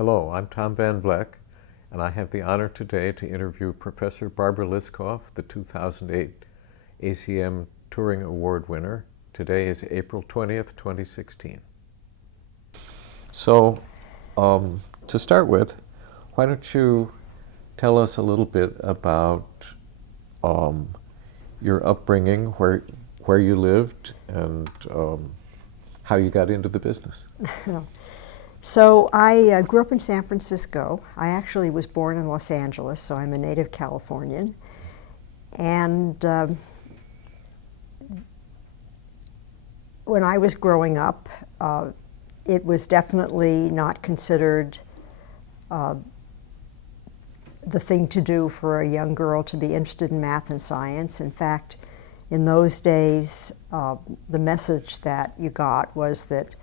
Hello, I'm Tom Van Vleck, and I have the honor today to interview Professor Barbara Liskov, the 2008 ACM Turing Award winner. Today is April 20th, 2016. So, to start with, why don't you tell us a little bit about your upbringing, where you lived, and how you got into the business? So I grew up in San Francisco. I actually was born in Los Angeles, so I'm a native Californian. And when I was growing up, it was definitely not considered the thing to do for a young girl to be interested in math and science. In fact, in those days, the message that you got was that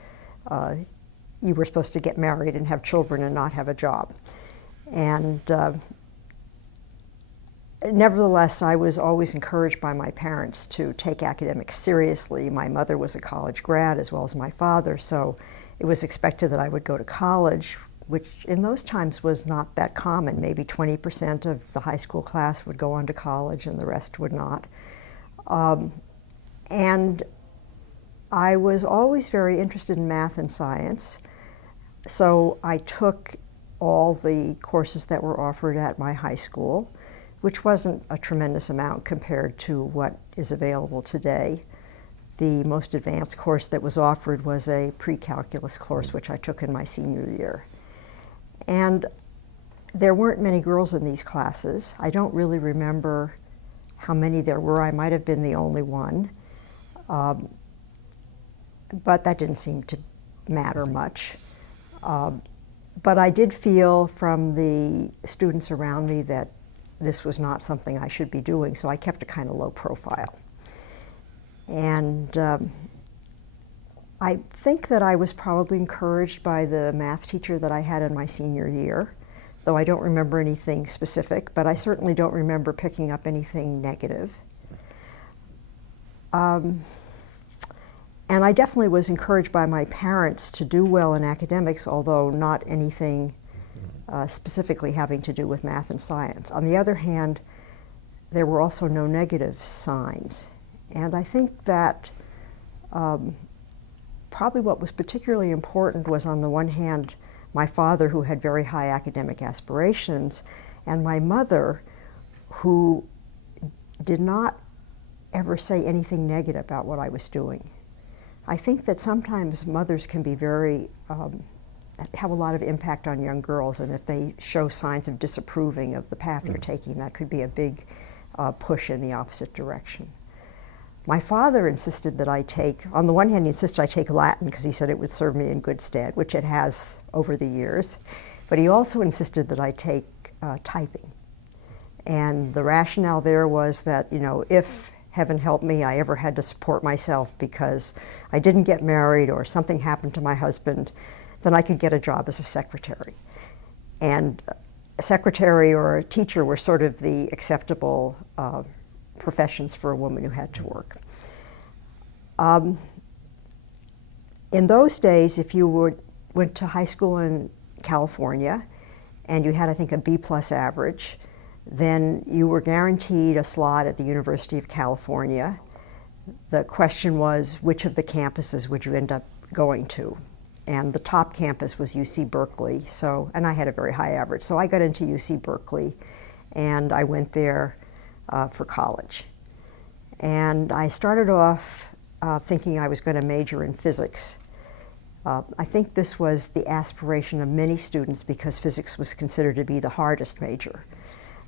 you were supposed to get married and have children and not have a job. And nevertheless, I was always encouraged by my parents to take academics seriously. My mother was a college grad as well as my father, so it was expected that I would go to college, which in those times was not that common. Maybe 20% of the high school class would go on to college and the rest would not. And I was always very interested in math and science, so I took all the courses that were offered at my high school, which wasn't a tremendous amount compared to what is available today. The most advanced course that was offered was a pre-calculus course, which I took in my senior year. And there weren't many girls in these classes. I don't really remember how many there were. I might have been the only one. But that didn't seem to matter much. But I did feel from the students around me that this was not something I should be doing, so I kept a kind of low profile. And I think that I was probably encouraged by the math teacher that I had in my senior year, though I don't remember anything specific, but I certainly don't remember picking up anything negative. And I definitely was encouraged by my parents to do well in academics, although not anything specifically having to do with math and science. On the other hand, there were also no negative signs. And I think that probably what was particularly important was, on the one hand, my father, who had very high academic aspirations, and my mother, who did not ever say anything negative about what I was doing. I think that sometimes mothers can be have a lot of impact on young girls, and if they show signs of disapproving of the path you're taking, that could be a big push in the opposite direction. My father insisted that I take, on the one hand he insisted I take Latin because he said it would serve me in good stead, which it has over the years, but he also insisted that I take typing. And the rationale there was that, you know, if heaven help me, I ever had to support myself because I didn't get married or something happened to my husband, then I could get a job as a secretary. And a secretary or a teacher were sort of the acceptable professions for a woman who had to work. In those days, if you went to high school in California and you had, I think, a B+ average, then you were guaranteed a slot at the University of California. The question was, which of the campuses would you end up going to? And the top campus was UC Berkeley, and I had a very high average. So I got into UC Berkeley, and I went there for college. And I started off thinking I was going to major in physics. I think this was the aspiration of many students because physics was considered to be the hardest major.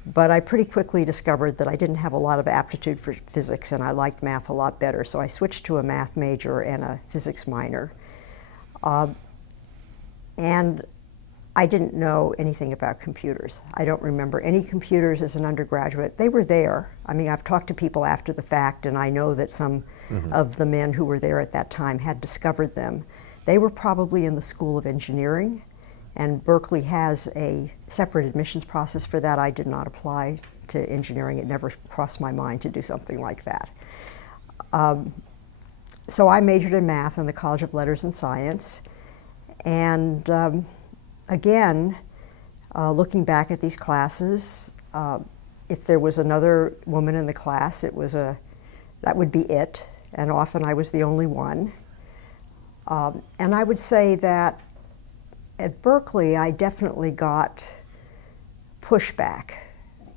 But I pretty quickly discovered that I didn't have a lot of aptitude for physics, and I liked math a lot better, so I switched to a math major and a physics minor. And I didn't know anything about computers. I don't remember any computers as an undergraduate. They were there. I mean, I've talked to people after the fact, and I know that some of the men who were there at that time had discovered them. They were probably in the School of Engineering, and Berkeley has a separate admissions process for that. I did not apply to engineering. It never crossed my mind to do something like that. So I majored in math in the College of Letters and Science, and again, looking back at these classes, if there was another woman in the class, that would be it, and often I was the only one. And I would say that at Berkeley, I definitely got pushback.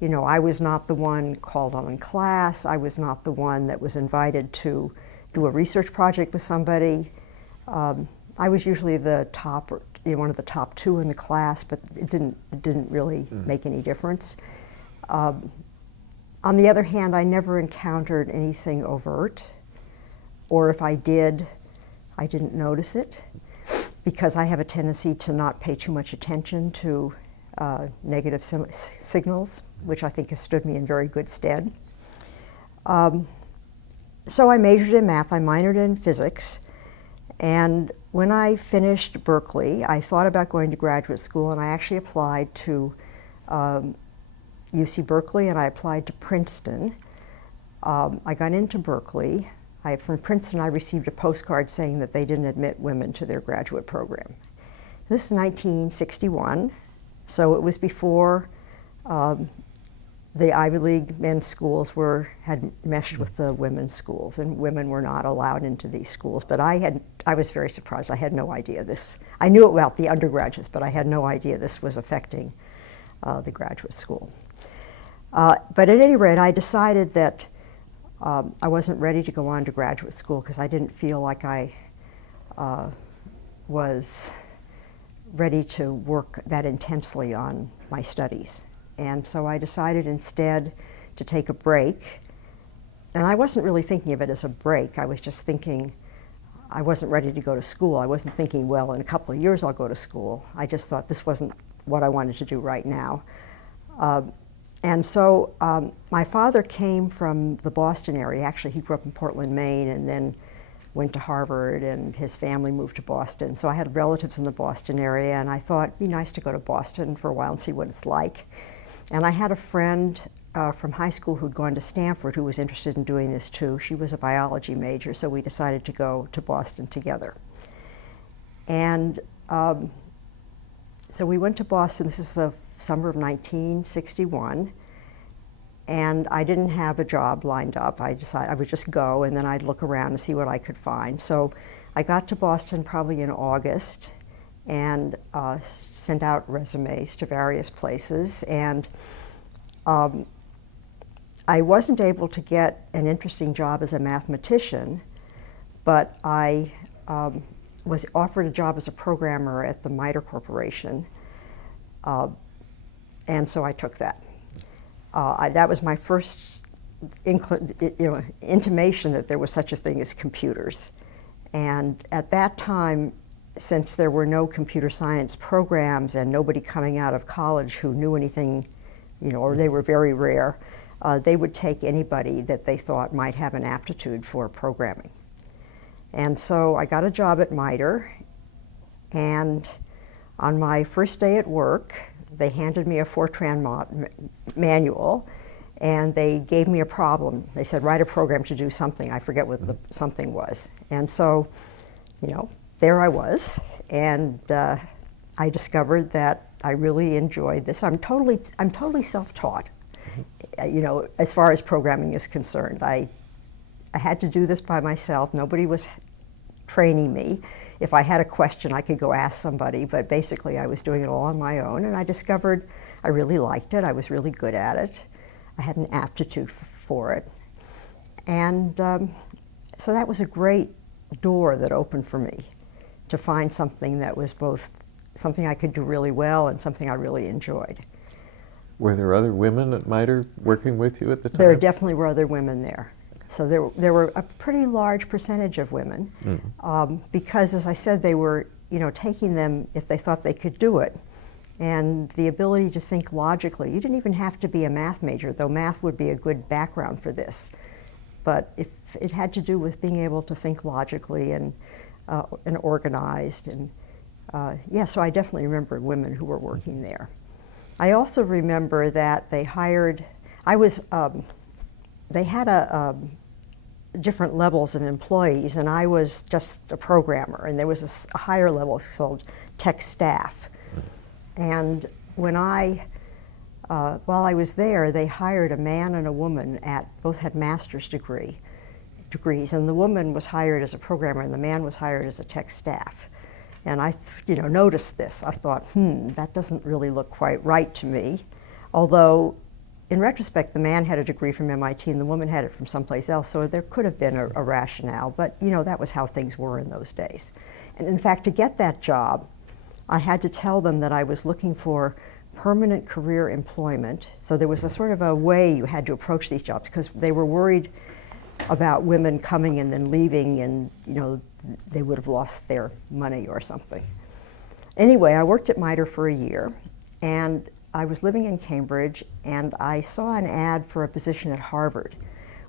You know, I was not the one called on in class. I was not the one that was invited to do a research project with somebody. I was usually the top, one of the top two in the class, but it didn't really make any difference. On the other hand, I never encountered anything overt, or if I did, I didn't notice it, because I have a tendency to not pay too much attention to negative signals, which I think has stood me in very good stead. So I majored in math, I minored in physics, and when I finished Berkeley, I thought about going to graduate school, and I actually applied to UC Berkeley, and I applied to Princeton. I got into Berkeley. From Princeton, I received a postcard saying that they didn't admit women to their graduate program. This is 1961, so it was before the Ivy League men's schools had meshed with the women's schools, and women were not allowed into these schools. But I was very surprised. I had no idea this. I knew about the undergraduates, but I had no idea this was affecting the graduate school. But at any rate, I decided that I wasn't ready to go on to graduate school because I didn't feel like I was ready to work that intensely on my studies. And so I decided instead to take a break. And I wasn't really thinking of it as a break. I was just thinking I wasn't ready to go to school. I wasn't thinking, well, in a couple of years I'll go to school. I just thought this wasn't what I wanted to do right now. And so my father came from the Boston area. Actually, he grew up in Portland, Maine, and then went to Harvard, and his family moved to Boston. So I had relatives in the Boston area, and I thought it'd be nice to go to Boston for a while and see what it's like. And I had a friend from high school who'd gone to Stanford who was interested in doing this too. She was a biology major, so we decided to go to Boston together. And so we went to Boston. This is the summer of 1961, and I didn't have a job lined up. I decided I would just go, and then I'd look around and see what I could find. So I got to Boston probably in August, and sent out resumes to various places, and I wasn't able to get an interesting job as a mathematician, but I was offered a job as a programmer at the MITRE Corporation, and so I took that. That was my first intimation that there was such a thing as computers. And at that time, since there were no computer science programs and nobody coming out of college who knew anything, or they were very rare, they would take anybody that they thought might have an aptitude for programming. And so I got a job at MITRE, and on my first day at work, they handed me a Fortran manual, and they gave me a problem. They said, write a program to do something. I forget what the something was. And so, there I was, and I discovered that I really enjoyed this. I'm totally self-taught, as far as programming is concerned. I had to do this by myself. Nobody was training me. If I had a question, I could go ask somebody, but basically I was doing it all on my own, and I discovered I really liked it. I was really good at it. I had an aptitude for it. And so that was a great door that opened for me to find something that was both something I could do really well and something I really enjoyed. Were there other women at MITRE working with you at the time? There definitely were other women there. So there were a pretty large percentage of women, because, as I said, they were taking them if they thought they could do it. And the ability to think logically. You didn't even have to be a math major, though math would be a good background for this. But if it had to do with being able to think logically and organized, and so I definitely remember women who were working there. I also remember that they hired. They had different levels of employees, and I was just a programmer, and there was a higher level called tech staff. And when while I was there, they hired a man and a woman both had master's degrees, and the woman was hired as a programmer and the man was hired as a tech staff. And I noticed this. I thought, that doesn't really look quite right to me. Although, in retrospect, the man had a degree from MIT and the woman had it from someplace else, so there could have been a rationale, but that was how things were in those days. And in fact, to get that job, I had to tell them that I was looking for permanent career employment. So there was a sort of a way you had to approach these jobs, because they were worried about women coming and then leaving, and they would have lost their money or something. Anyway, I worked at MITRE for a year, and I was living in Cambridge, and I saw an ad for a position at Harvard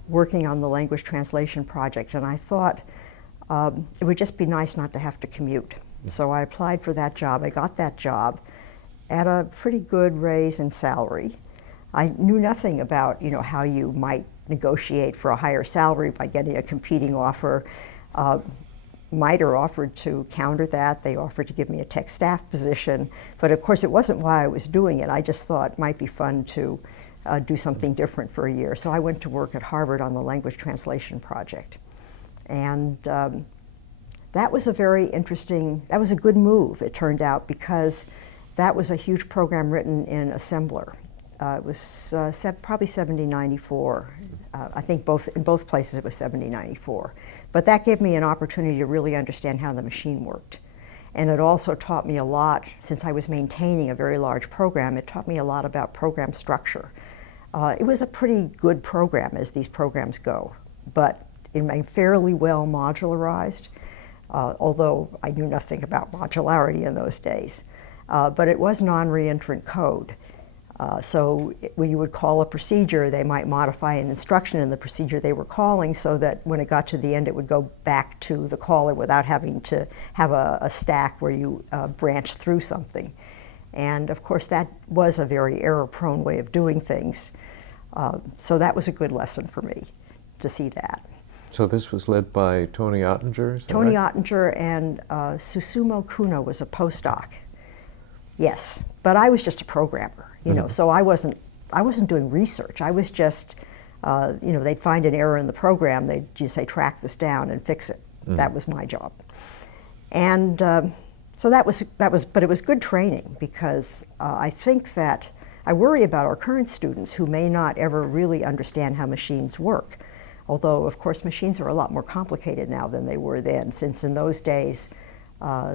working on the language translation project, and I thought it would just be nice not to have to commute. So I applied for that job. I got that job at a pretty good raise in salary. I knew nothing about how you might negotiate for a higher salary by getting a competing offer. MITRE offered to counter that. They offered to give me a tech staff position, but of course it wasn't why I was doing it. I just thought it might be fun to do something different for a year. So I went to work at Harvard on the language translation project. And that was a good move, it turned out, because that was a huge program written in assembler. It was probably 7094. I think in both places it was 7094. But that gave me an opportunity to really understand how the machine worked. And it also taught me a lot, since I was maintaining a very large program, it taught me a lot about program structure. It was a pretty good program as these programs go, but fairly well modularized, although I knew nothing about modularity in those days. But it was non-reentrant code. So when you would call a procedure, they might modify an instruction in the procedure they were calling so that when it got to the end, it would go back to the caller without having to have a stack where you branch through something. And of course, that was a very error-prone way of doing things. So that was a good lesson for me to see that. So this was led by Tony Ottinger, is that Tony right? Ottinger, and Susumu Kuno was a postdoc. Yes, but I was just a programmer, so I wasn't doing research. I was just, they'd find an error in the program, they'd just say, track this down and fix it. That was my job. And so but it was good training, because I think that I worry about our current students who may not ever really understand how machines work. Although, of course, machines are a lot more complicated now than they were then, since in those days,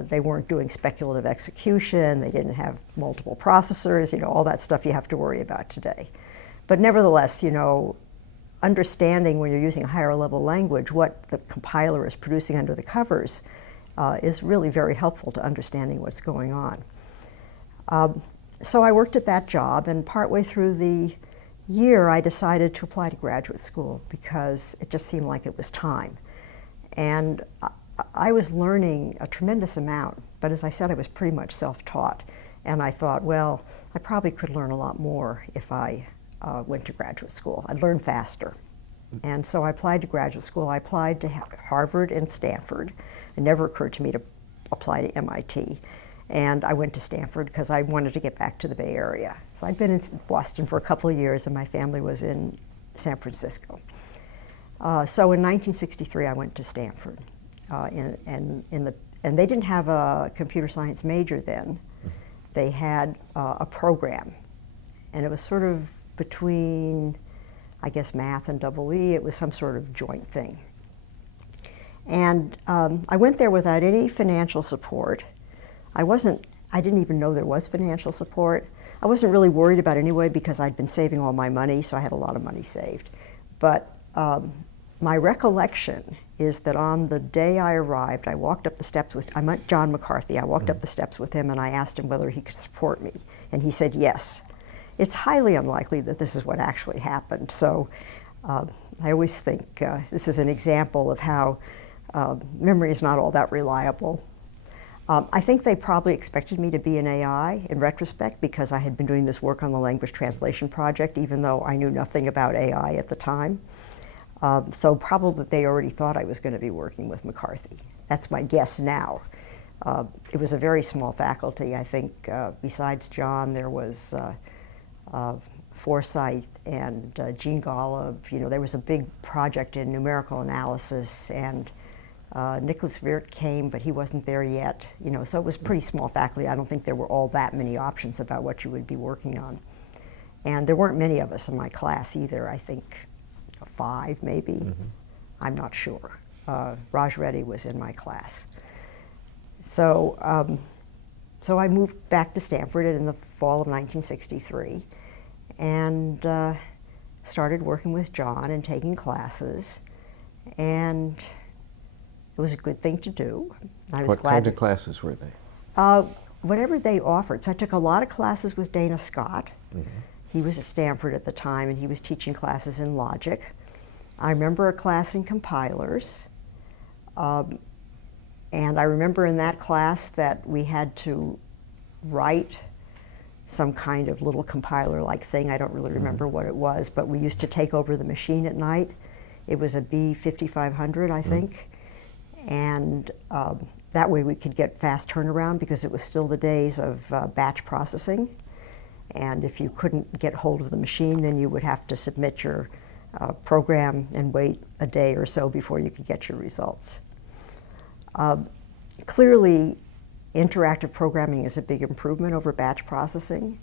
they weren't doing speculative execution, they didn't have multiple processors, all that stuff you have to worry about today. But nevertheless, understanding when you're using a higher level language what the compiler is producing under the covers is really very helpful to understanding what's going on. So I worked at that job, and partway through the year I decided to apply to graduate school because it just seemed like it was time. And I was learning a tremendous amount, but as I said, I was pretty much self-taught. And I thought, well, I probably could learn a lot more if I went to graduate school. I'd learn faster. And so I applied to graduate school. I applied to Harvard and Stanford. It never occurred to me to apply to MIT. And I went to Stanford because I wanted to get back to the Bay Area. So I'd been in Boston for a couple of years, and my family was in San Francisco. So in 1963, I went to Stanford. And they didn't have a computer science major then. They had a program, and it was sort of between, I guess, math and EE. It was some sort of joint thing. And I went there without any financial support. I didn't even know there was financial support. I wasn't really worried about it anyway because I'd been saving all my money, so I had a lot of money saved. But my recollection is that on the day I arrived, I walked up the steps I met John McCarthy. I walked up the steps with him and I asked him whether he could support me. And he said yes. It's highly unlikely that this is what actually happened. So I always think this is an example of how memory is not all that reliable. I think they probably expected me to be an AI in retrospect because I had been doing this work on the language translation project, even though I knew nothing about AI at the time. So probably they already thought I was going to be working with McCarthy. That's my guess now. It was a very small faculty. I think besides John, there was Forsyth and Gene Golub. You know, there was a big project in numerical analysis, and Nicholas Wirt came, but he wasn't there yet. You know, so it was pretty small faculty. I don't think there were all that many options about what you would be working on. And there weren't many of us in my class either. I think 5 maybe. Mm-hmm. I'm not sure. Raj Reddy was in my class. So, so I moved back to Stanford in the fall of 1963 and started working with John and taking classes. And it was a good thing to do. I was What glad kind of classes were they? Whatever they offered. So I took a lot of classes with Dana Scott. Mm-hmm. He was at Stanford at the time, and he was teaching classes in logic. I remember a class in compilers. And I remember in that class that we had to write some kind of little compiler-like thing. I don't really remember what it was, but we used to take over the machine at night. It was a B5500, I think. And that way we could get fast turnaround because it was still the days of batch processing. And if you couldn't get hold of the machine, then you would have to submit your program and wait a day or so before you could get your results. Clearly, interactive programming is a big improvement over batch processing,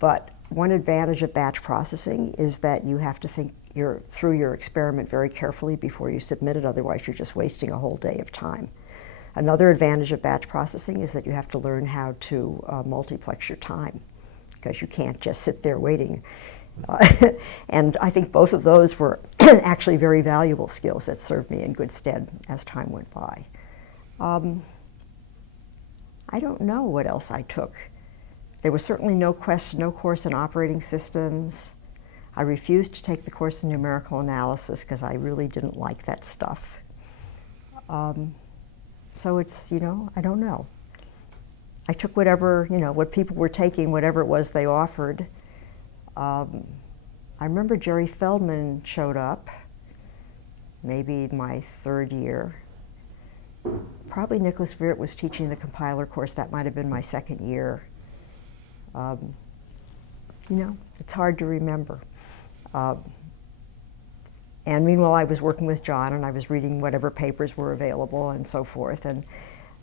but one advantage of batch processing is that you have to think through your experiment very carefully before you submit it, otherwise you're just wasting a whole day of time. Another advantage of batch processing is that you have to learn how to multiplex your time, because you can't just sit there waiting. And I think both of those were actually very valuable skills that served me in good stead as time went by. I don't know what else I took. There was certainly no course in operating systems. I refused to take the course in numerical analysis because I really didn't like that stuff. So it's, you know, I don't know. I took whatever, you know, what people were taking, whatever it was they offered. I remember Jerry Feldman showed up, maybe my 3rd year. Probably Nicholas Wirt was teaching the compiler course. That might have been my 2nd year. You know, it's hard to remember. And meanwhile, I was working with John, and I was reading whatever papers were available and so forth. And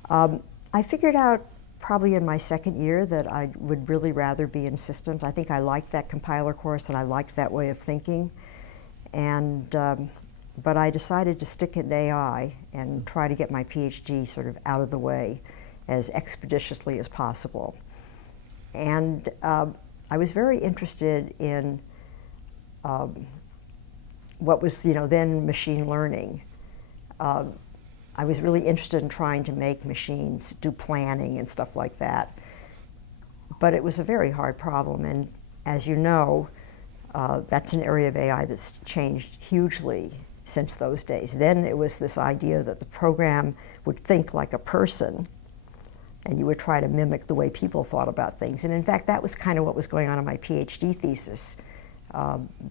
I figured out probably in my 2nd year that I would really rather be in systems. I think I liked that compiler course, and I liked that way of thinking. And but I decided to stick in AI and try to get my PhD sort of out of the way as expeditiously as possible. And I was very interested in what was, you know, then machine learning. I was really interested in trying to make machines do planning and stuff like that. But it was a very hard problem, and as you know, that's an area of AI that's changed hugely since those days. Then it was this idea that the program would think like a person, and you would try to mimic the way people thought about things. And in fact, that was kind of what was going on in my PhD thesis,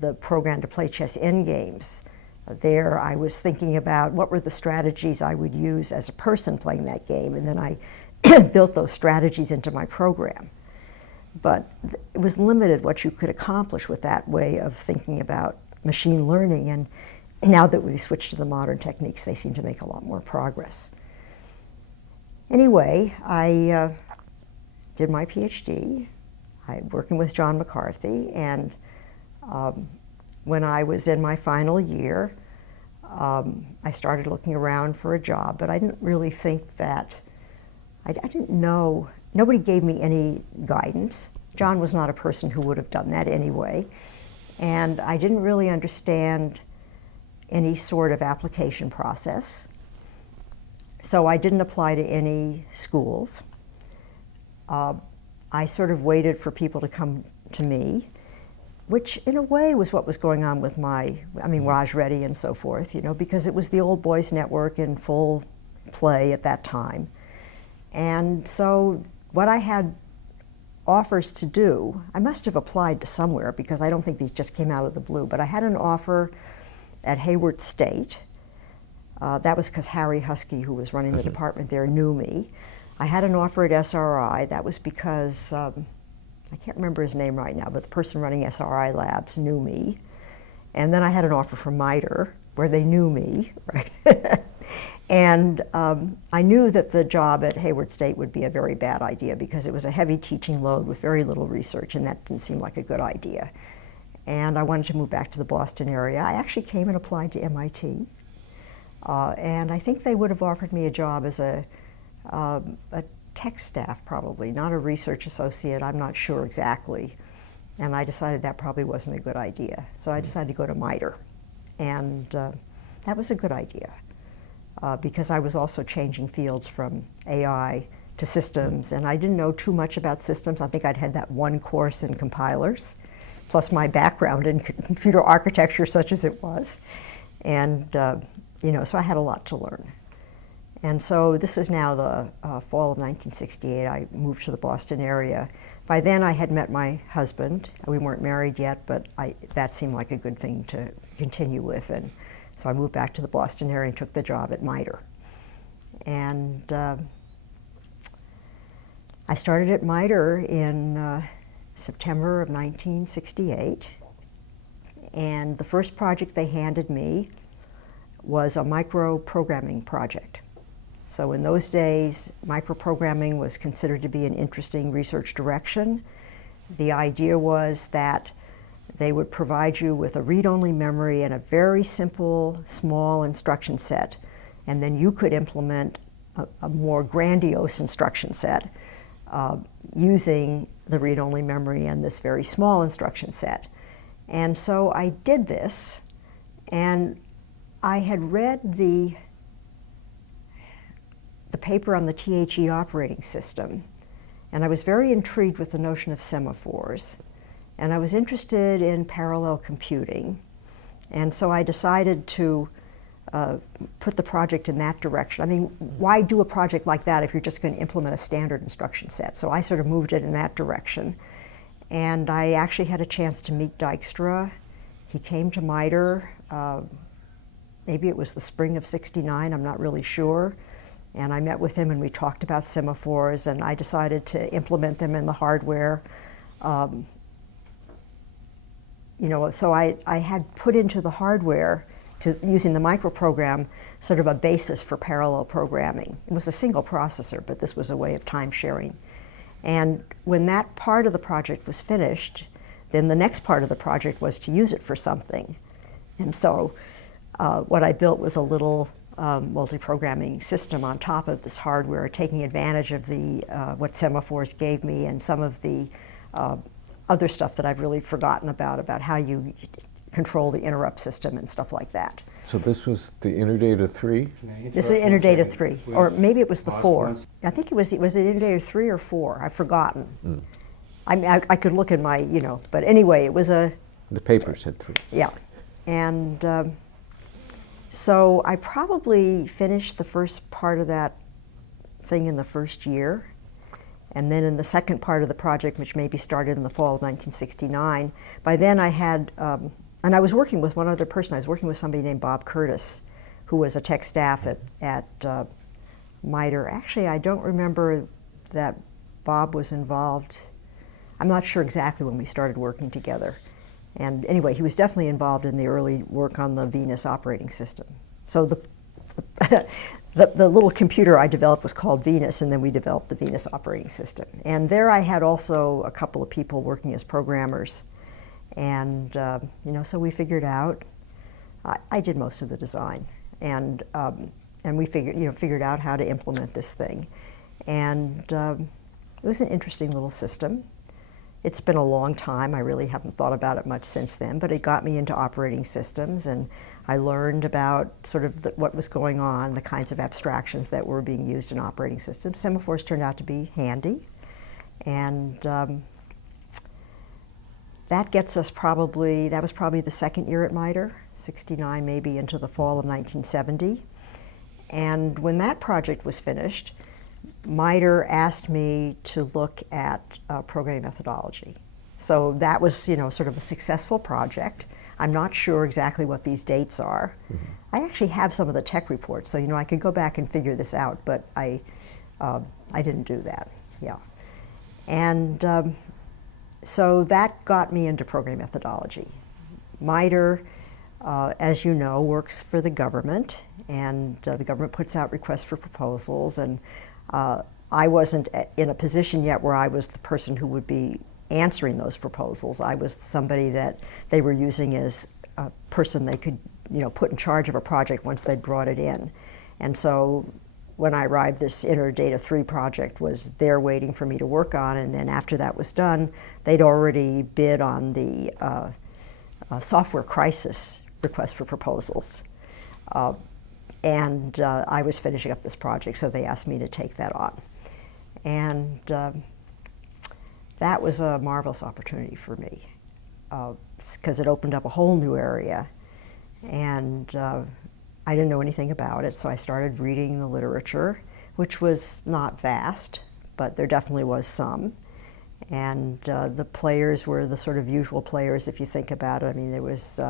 the program to play chess endgames. There I was thinking about what were the strategies I would use as a person playing that game, and then I built those strategies into my program. But it was limited what you could accomplish with that way of thinking about machine learning, and now that we switched to the modern techniques, they seem to make a lot more progress. Anyway, I did my PhD, working with John McCarthy, and when I was in my final year, I started looking around for a job, but I didn't really think that, I didn't know, nobody gave me any guidance. John was not a person who would have done that anyway, and I didn't really understand any sort of application process. So I didn't apply to any schools. I sort of waited for people to come to me, which in a way was what was going on with Raj Reddy and so forth, you know, because it was the old boys network in full play at that time. And so what I had offers to do, I must have applied to somewhere because I don't think these just came out of the blue, but I had an offer at Hayward State That was because Harry Husky, who was running the department there, knew me. I had an offer at SRI. That was because, I can't remember his name right now, but the person running SRI Labs knew me. And then I had an offer from MITRE, where they knew me, right? And I knew that the job at Hayward State would be a very bad idea because it was a heavy teaching load with very little research, and that didn't seem like a good idea. And I wanted to move back to the Boston area. I actually came and applied to MIT. And I think they would have offered me a job as a tech staff, probably, not a research associate. I'm not sure exactly. And I decided that probably wasn't a good idea. So I decided to go to MITRE. And that was a good idea because I was also changing fields from AI to systems. And I didn't know too much about systems. I think I'd had that one course in compilers, plus my background in computer architecture, such as it was. And so I had a lot to learn. And so this is now the fall of 1968. I moved to the Boston area. By then I had met my husband. We weren't married yet, but that seemed like a good thing to continue with. And so I moved back to the Boston area and took the job at MITRE. And I started at MITRE in September of 1968. And the first project they handed me was a microprogramming project. So in those days, microprogramming was considered to be an interesting research direction. The idea was that they would provide you with a read-only memory and a very simple, small instruction set, and then you could implement a more grandiose instruction set using the read-only memory and this very small instruction set. And so I did this, and I had read the paper on the THE operating system, and I was very intrigued with the notion of semaphores, and I was interested in parallel computing, and so I decided to put the project in that direction. I mean, why do a project like that if you're just going to implement a standard instruction set? So I sort of moved it in that direction, and I actually had a chance to meet Dijkstra. He came to MITRE, maybe it was the spring of '69, I'm not really sure. And I met with him and we talked about semaphores, and I decided to implement them in the hardware. So I had put into the hardware, using the microprogram, sort of a basis for parallel programming. It was a single processor, but this was a way of time sharing. And when that part of the project was finished, then the next part of the project was to use it for something. And so what I built was a little multi-programming system on top of this hardware, taking advantage of the what semaphores gave me and some of the other stuff that I've really forgotten about how you control the interrupt system and stuff like that. So this was the Interdata 3? This was Interdata 3, or maybe it was the 4. I think it was it Interdata 3 or 4? I've forgotten. I mean, I could look in my, but anyway, it was a... The paper said 3. Yeah. And so I probably finished the first part of that thing in the first year. And then in the second part of the project, which maybe started in the fall of 1969, by then I had, and I was working with one other person. I was working with somebody named Bob Curtis, who was a tech staff at MITRE. Actually, I don't remember that Bob was involved. I'm not sure exactly when we started working together. And anyway, he was definitely involved in the early work on the Venus operating system. So the little computer I developed was called Venus, and then we developed the Venus operating system. And there I had also a couple of people working as programmers. And so we figured out, I did most of the design, and we figured out how to implement this thing. And it was an interesting little system. It's been a long time. I really haven't thought about it much since then, but it got me into operating systems, and I learned about sort of what was going on, the kinds of abstractions that were being used in operating systems. Semaphores turned out to be handy, and that gets us that was probably the second year at MITRE, '69 maybe into the fall of 1970. And when that project was finished, MITRE asked me to look at programming methodology. So that was, sort of a successful project. I'm not sure exactly what these dates are. I actually have some of the tech reports, so I could go back and figure this out, but I didn't do that. Yeah, and so that got me into program methodology. MITRE, as you know, works for the government, and the government puts out requests for proposals, and I wasn't in a position yet where I was the person who would be answering those proposals. I was somebody that they were using as a person they could put in charge of a project once they'd brought it in. And so when I arrived, this Interdata 3 project was there waiting for me to work on, and then after that was done, they'd already bid on the software crisis request for proposals. And I was finishing up this project, so they asked me to take that on. And that was a marvelous opportunity for me, because it opened up a whole new area. And I didn't know anything about it, so I started reading the literature, which was not vast, but there definitely was some. And the players were the sort of usual players, if you think about it. I mean, there was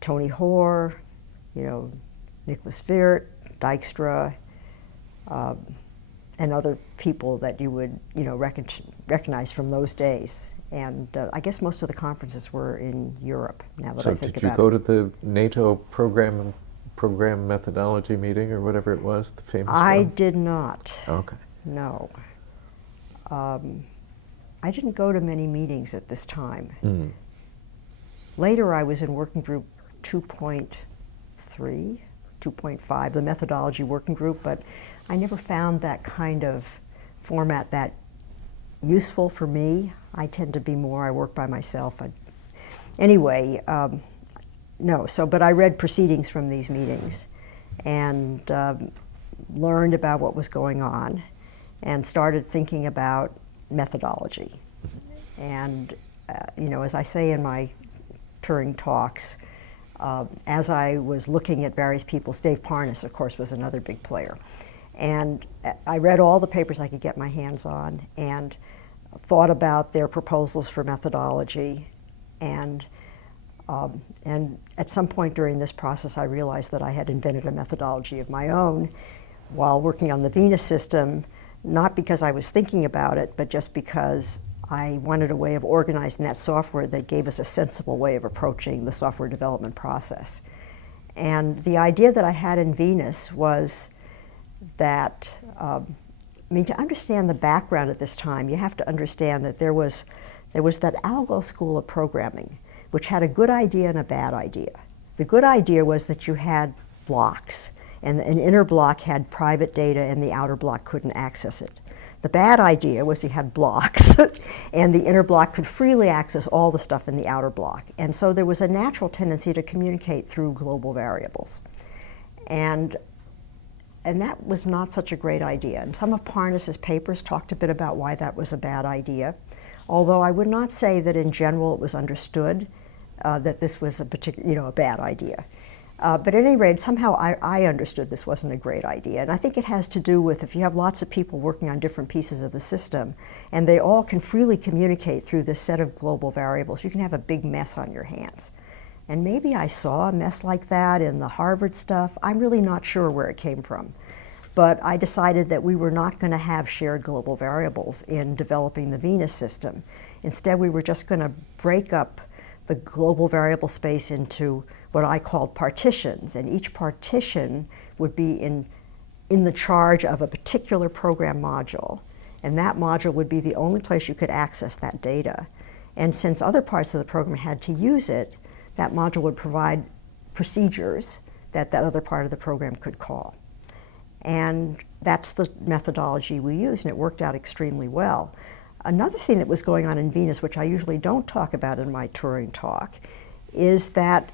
Tony Hoare, Nicholas Veert, Dijkstra, and other people that you would, recognize from those days. And I guess most of the conferences were in Europe, now that I think about it. So did you go to the NATO program methodology meeting, or whatever it was, the famous one? I did not. Okay. No. I didn't go to many meetings at this time. Mm. Later, I was in working group 2.3, 2.5, the methodology working group, but I never found that kind of format that useful for me. I tend to be more, I work by myself. Anyway, no, but I read proceedings from these meetings and learned about what was going on and started thinking about methodology. And, as I say in my Turing talks, as I was looking at various people, Dave Parnas, of course, was another big player. And I read all the papers I could get my hands on and thought about their proposals for methodology. And at some point during this process, I realized that I had invented a methodology of my own while working on the Venus system, not because I was thinking about it, but just because I wanted a way of organizing that software that gave us a sensible way of approaching the software development process. And the idea that I had in Venus was that, to understand the background at this time, you have to understand that there was that Algo school of programming, which had a good idea and a bad idea. The good idea was that you had blocks, and an inner block had private data and the outer block couldn't access it. The bad idea was you had blocks and the inner block could freely access all the stuff in the outer block. And so there was a natural tendency to communicate through global variables. And that was not such a great idea. And some of Parnas's papers talked a bit about why that was a bad idea, although I would not say that in general it was understood that this was a bad idea. But at any rate, somehow I understood this wasn't a great idea. And I think it has to do with if you have lots of people working on different pieces of the system, and they all can freely communicate through this set of global variables, you can have a big mess on your hands. And maybe I saw a mess like that in the Harvard stuff. I'm really not sure where it came from. But I decided that we were not going to have shared global variables in developing the Venus system. Instead, we were just going to break up the global variable space into what I called partitions, and each partition would be in the charge of a particular program module, and that module would be the only place you could access that data. And since other parts of the program had to use it, that module would provide procedures that other part of the program could call. And that's the methodology we used, and it worked out extremely well. Another thing that was going on in Venus, which I usually don't talk about in my Turing talk, is that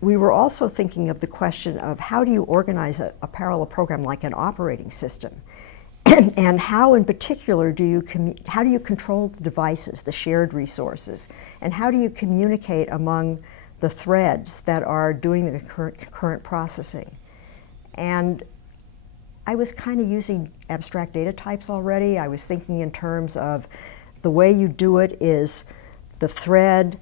we were also thinking of the question of how do you organize a parallel program like an operating system, and how in particular how do you control the devices, the shared resources, and how do you communicate among the threads that are doing the concurrent processing. And I was kind of using abstract data types already. I was thinking in terms of the way you do it is the thread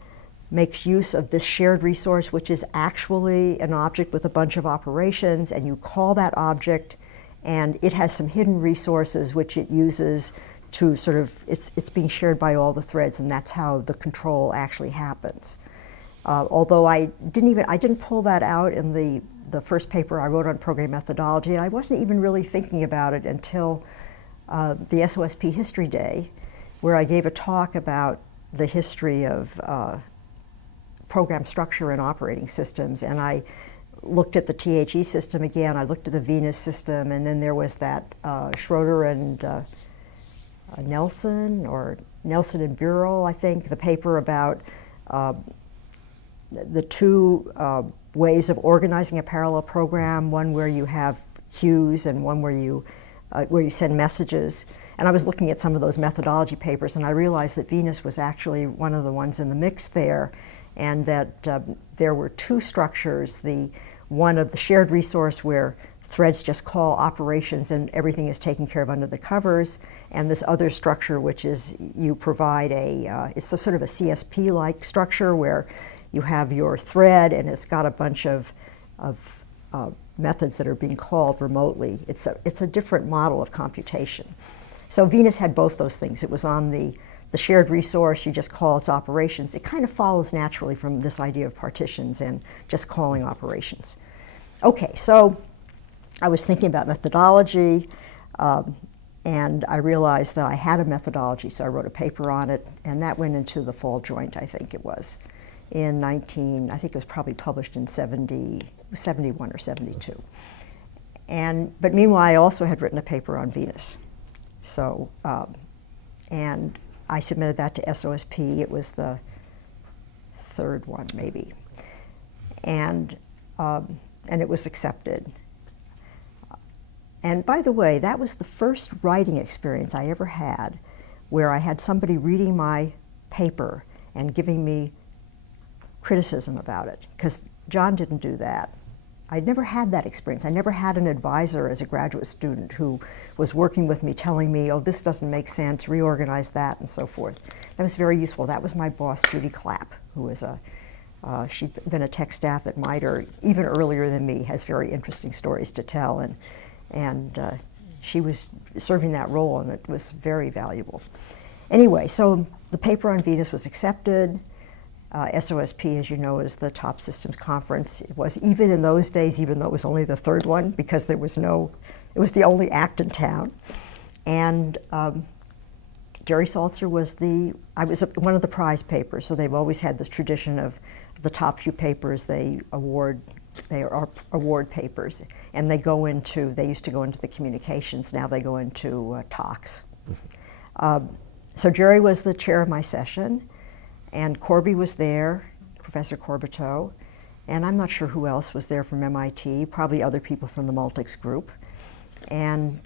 makes use of this shared resource, which is actually an object with a bunch of operations, and you call that object, and it has some hidden resources which it uses to sort of, it's being shared by all the threads, and that's how the control actually happens. Although I didn't pull that out in the first paper I wrote on program methodology, and I wasn't even really thinking about it until the SOSP History Day, where I gave a talk about the history of program structure and operating systems, and I looked at the THE system again, I looked at the Venus system, and then there was that Schroeder and Nelson and Burrell, I think, the paper about the two ways of organizing a parallel program, one where you have queues and one where you send messages. And I was looking at some of those methodology papers, and I realized that Venus was actually one of the ones in the mix there, and that there were two structures, the one of the shared resource where threads just call operations and everything is taken care of under the covers, and this other structure which is you provide it's a sort of a CSP-like structure where you have your thread and it's got a bunch of methods that are being called remotely. It's a different model of computation. So Venus had both those things. It was on the shared resource, you just call its operations. It kind of follows naturally from this idea of partitions and just calling operations. Okay, so I was thinking about methodology, and I realized that I had a methodology, so I wrote a paper on it, and that went into the fall joint, I think it was, in I think it was probably published in 71 or 72. But meanwhile, I also had written a paper on Venus. So, and I submitted that to SOSP. It was the third one, maybe. And it was accepted. And by the way, that was the first writing experience I ever had where I had somebody reading my paper and giving me criticism about it, because John didn't do that. I'd never had that experience. I never had an advisor as a graduate student who was working with me telling me, oh, this doesn't make sense, reorganize that, and so forth. That was very useful. That was my boss, Judy Clapp, who was she'd been a tech staff at MITRE even earlier than me, has very interesting stories to tell, and she was serving that role, and it was very valuable. Anyway, so the paper on Venus was accepted. SOSP, as you know, is the top systems conference. It was, even in those days, even though it was only the third one, because it was the only act in town. And Jerry Saltzer was I was one of the prize papers, so they've always had this tradition of the top few papers they are award papers. And they used to go into the communications, now they go into talks. So Jerry was the chair of my session. And Corby was there, Professor Corbiteau, and I'm not sure who else was there from MIT, probably other people from the Multics group. And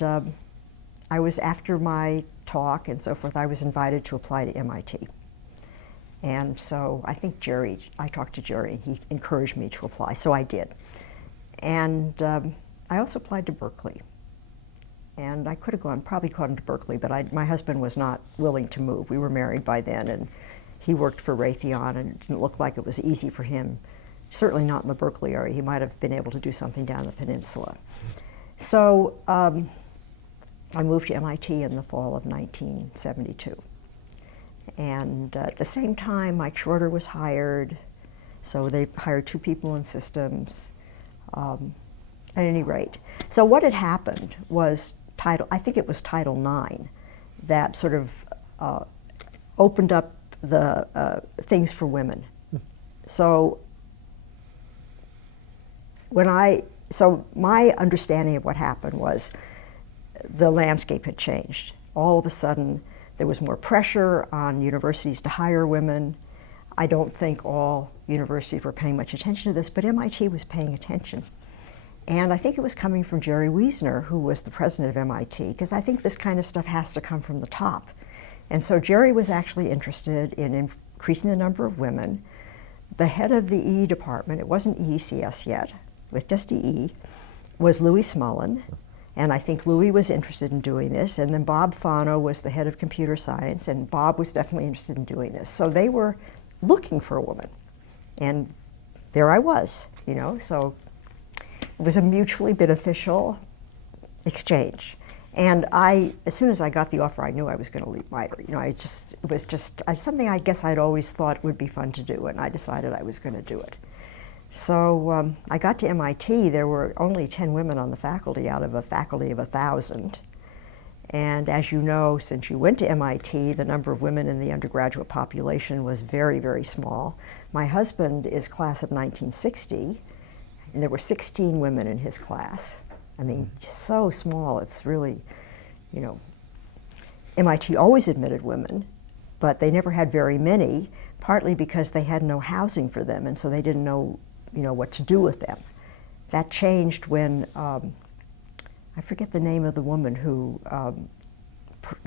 I was, after my talk and so forth, I was invited to apply to MIT. And so I think I talked to Jerry, he encouraged me to apply, so I did. And I also applied to Berkeley. And I could have probably gone to Berkeley, but my husband was not willing to move. We were married by then, and he worked for Raytheon, and it didn't look like it was easy for him, certainly not in the Berkeley area. He might have been able to do something down the peninsula. So I moved to MIT in the fall of 1972. And at the same time, Mike Schroeder was hired, so they hired 2 people in systems, at any rate. So what had happened was I think it was Title IX that sort of opened up the things for women. So my understanding of what happened was the landscape had changed. All of a sudden, there was more pressure on universities to hire women. I don't think all universities were paying much attention to this, but MIT was paying attention. And I think it was coming from Jerry Wiesner, who was the president of MIT, because I think this kind of stuff has to come from the top. And so Jerry was actually interested in increasing the number of women. The head of the EE department, it wasn't EECS yet, it was just EE, was Louis Smullen. And I think Louis was interested in doing this, and then Bob Fano was the head of computer science, and Bob was definitely interested in doing this. So they were looking for a woman, and there I was, you know, so it was a mutually beneficial exchange. And as soon as I got the offer, I knew I was going to leave MITRE. You know, it was just something I guess I'd always thought would be fun to do, and I decided I was going to do it. So I got to MIT. There were only 10 women on the faculty out of a faculty of 1,000. And as you know, since you went to MIT, the number of women in the undergraduate population was very, very small. My husband is class of 1960, and there were 16 women in his class. I mean, so small, it's really, you know, MIT always admitted women, but they never had very many, partly because they had no housing for them, and so they didn't know, you know, what to do with them. That changed when, I forget the name of the woman who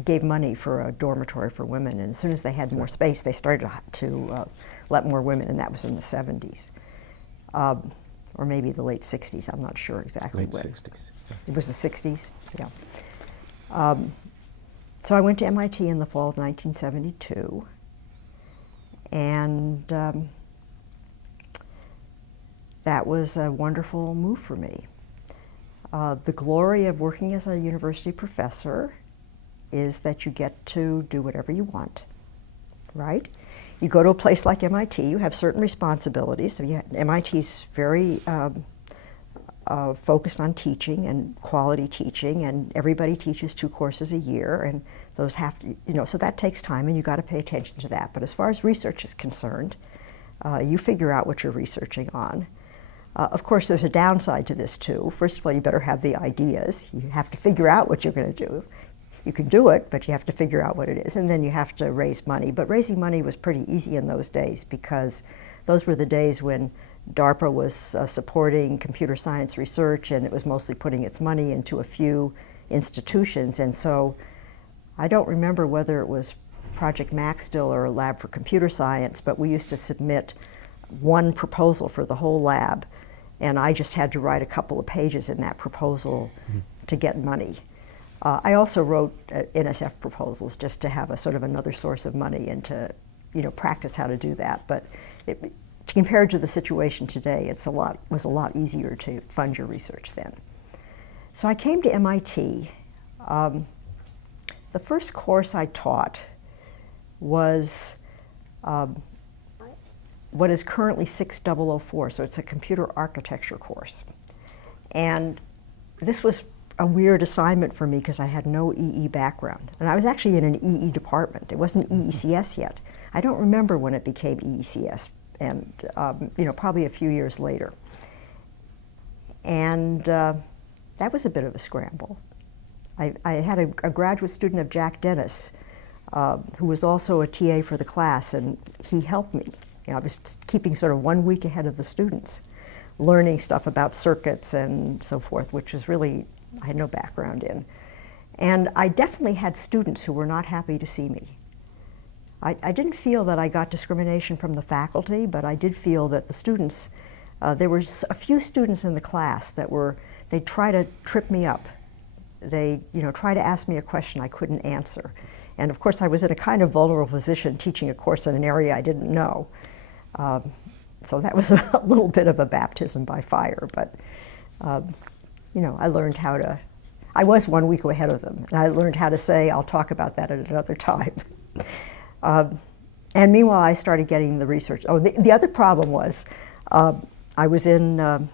gave money for a dormitory for women, and as soon as they had more space, they started to let more women, and that was in the 70s. Or maybe the late 60s, I'm not sure exactly when. Late 60s. It was the 60s, yeah. So I went to MIT in the fall of 1972, and that was a wonderful move for me. The glory of working as a university professor is that you get to do whatever you want, right? You go to a place like MIT, you have certain responsibilities. So MIT's very focused on teaching and quality teaching, and everybody teaches 2 courses a year, and those have to, you know, so that takes time, and you got to pay attention to that. But as far as research is concerned, you figure out what you're researching on. Of course, there's a downside to this too. First of all, you better have the ideas. You have to figure out what you're going to do. You can do it, but you have to figure out what it is, and then you have to raise money. But raising money was pretty easy in those days, because those were the days when DARPA was supporting computer science research, and it was mostly putting its money into a few institutions. And so I don't remember whether it was Project Mac still or a lab for computer science, but we used to submit one proposal for the whole lab, and I just had to write a couple of pages in that proposal to get money. I also wrote NSF proposals just to have a sort of another source of money and to, you know, practice how to do that. But compared to the situation today, was a lot easier to fund your research then. So I came to MIT. The first course I taught was what is currently 6004, so it's a computer architecture course. And this was a weird assignment for me because I had no EE background. And I was actually in an EE department. It wasn't EECS yet. I don't remember when it became EECS, and you know, probably a few years later. And that was a bit of a scramble. I had a graduate student of Jack Dennis, who was also a TA for the class, and he helped me. You know, I was keeping sort of 1 week ahead of the students, learning stuff about circuits and so forth, which was really, I had no background in. And I definitely had students who were not happy to see me. I didn't feel that I got discrimination from the faculty, but I did feel that the students, there were a few students in the class that they'd try to trip me up. They, you know, try to ask me a question I couldn't answer. And of course I was in a kind of vulnerable position teaching a course in an area I didn't know. So that was a little bit of a baptism by fire, but you know, I learned how to, I was 1 week ahead of them, and I learned how to say, I'll talk about that at another time. And meanwhile, I started getting the research. Oh, the other problem was, I was in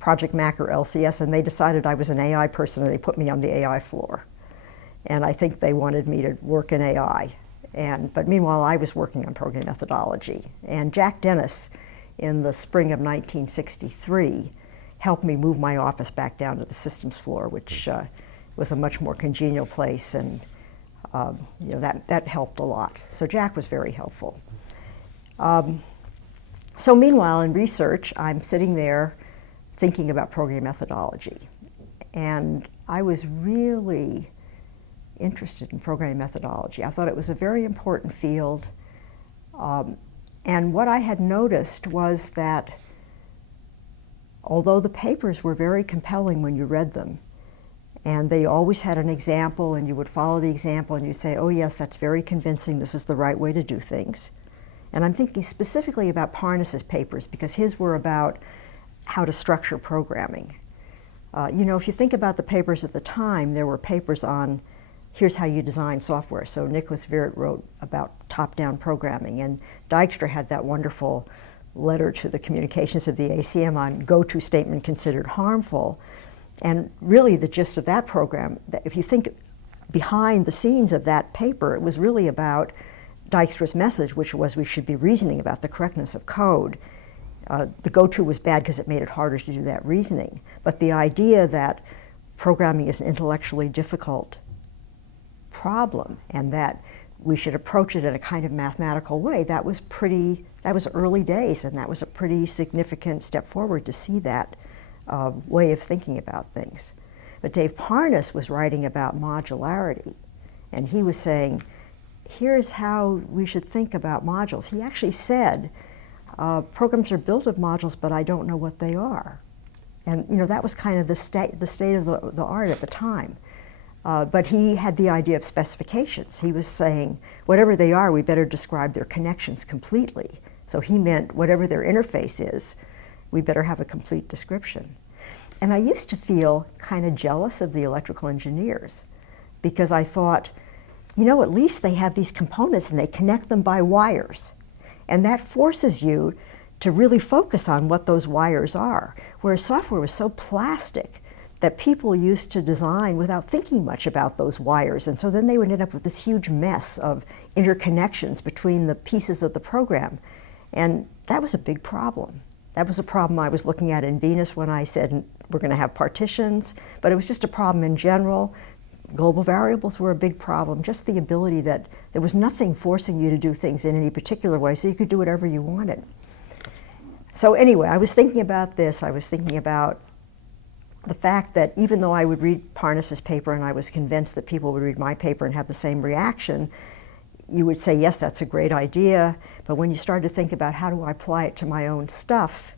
Project Mac or LCS, and they decided I was an AI person, and they put me on the AI floor. And I think they wanted me to work in AI. But meanwhile, I was working on program methodology. And Jack Dennis, in the spring of 1963, helped me move my office back down to the systems floor, which was a much more congenial place, and you know, that helped a lot. So Jack was very helpful. So meanwhile, in research, I'm sitting there thinking about program methodology. And I was really interested in program methodology. I thought it was a very important field. And what I had noticed was that although the papers were very compelling when you read them, And they always had an example, and you would follow the example, and you'd say, oh yes, that's very convincing, this is the right way to do things. And I'm thinking specifically about Parnas's papers, because his were about how to structure programming. You know, if you think about the papers at the time, there were papers on here's how you design software. So Nicholas Viret wrote about top-down programming, and Dijkstra had that wonderful letter to the communications of the ACM on go-to statement considered harmful. And really the gist of that program, if you think behind the scenes of that paper, it was really about Dijkstra's message, which was we should be reasoning about the correctness of code. The go-to was bad because it made it harder to do that reasoning. But the idea that programming is an intellectually difficult problem and that we should approach it in a kind of mathematical way, that was early days, and that was a pretty significant step forward to see that way of thinking about things. But Dave Parnas was writing about modularity, and he was saying, here's how we should think about modules. He actually said, programs are built of modules, but I don't know what they are. And you know, that was kind of the state of the art at the time. But he had the idea of specifications. He was saying, whatever they are, we better describe their connections completely. So he meant whatever their interface is, we better have a complete description. And I used to feel kind of jealous of the electrical engineers, because I thought, you know, at least they have these components and they connect them by wires. And that forces you to really focus on what those wires are. Whereas software was so plastic that people used to design without thinking much about those wires. And so then they would end up with this huge mess of interconnections between the pieces of the program. And that was a big problem. That was a problem I was looking at in Venus when I said we're going to have partitions, but it was just a problem in general. Global variables were a big problem, just the ability that there was nothing forcing you to do things in any particular way, so you could do whatever you wanted. So anyway, I was thinking about this. I was thinking about the fact that even though I would read Parnas's paper and I was convinced that people would read my paper and have the same reaction, you would say, yes, that's a great idea, but when you started to think about how do I apply it to my own stuff,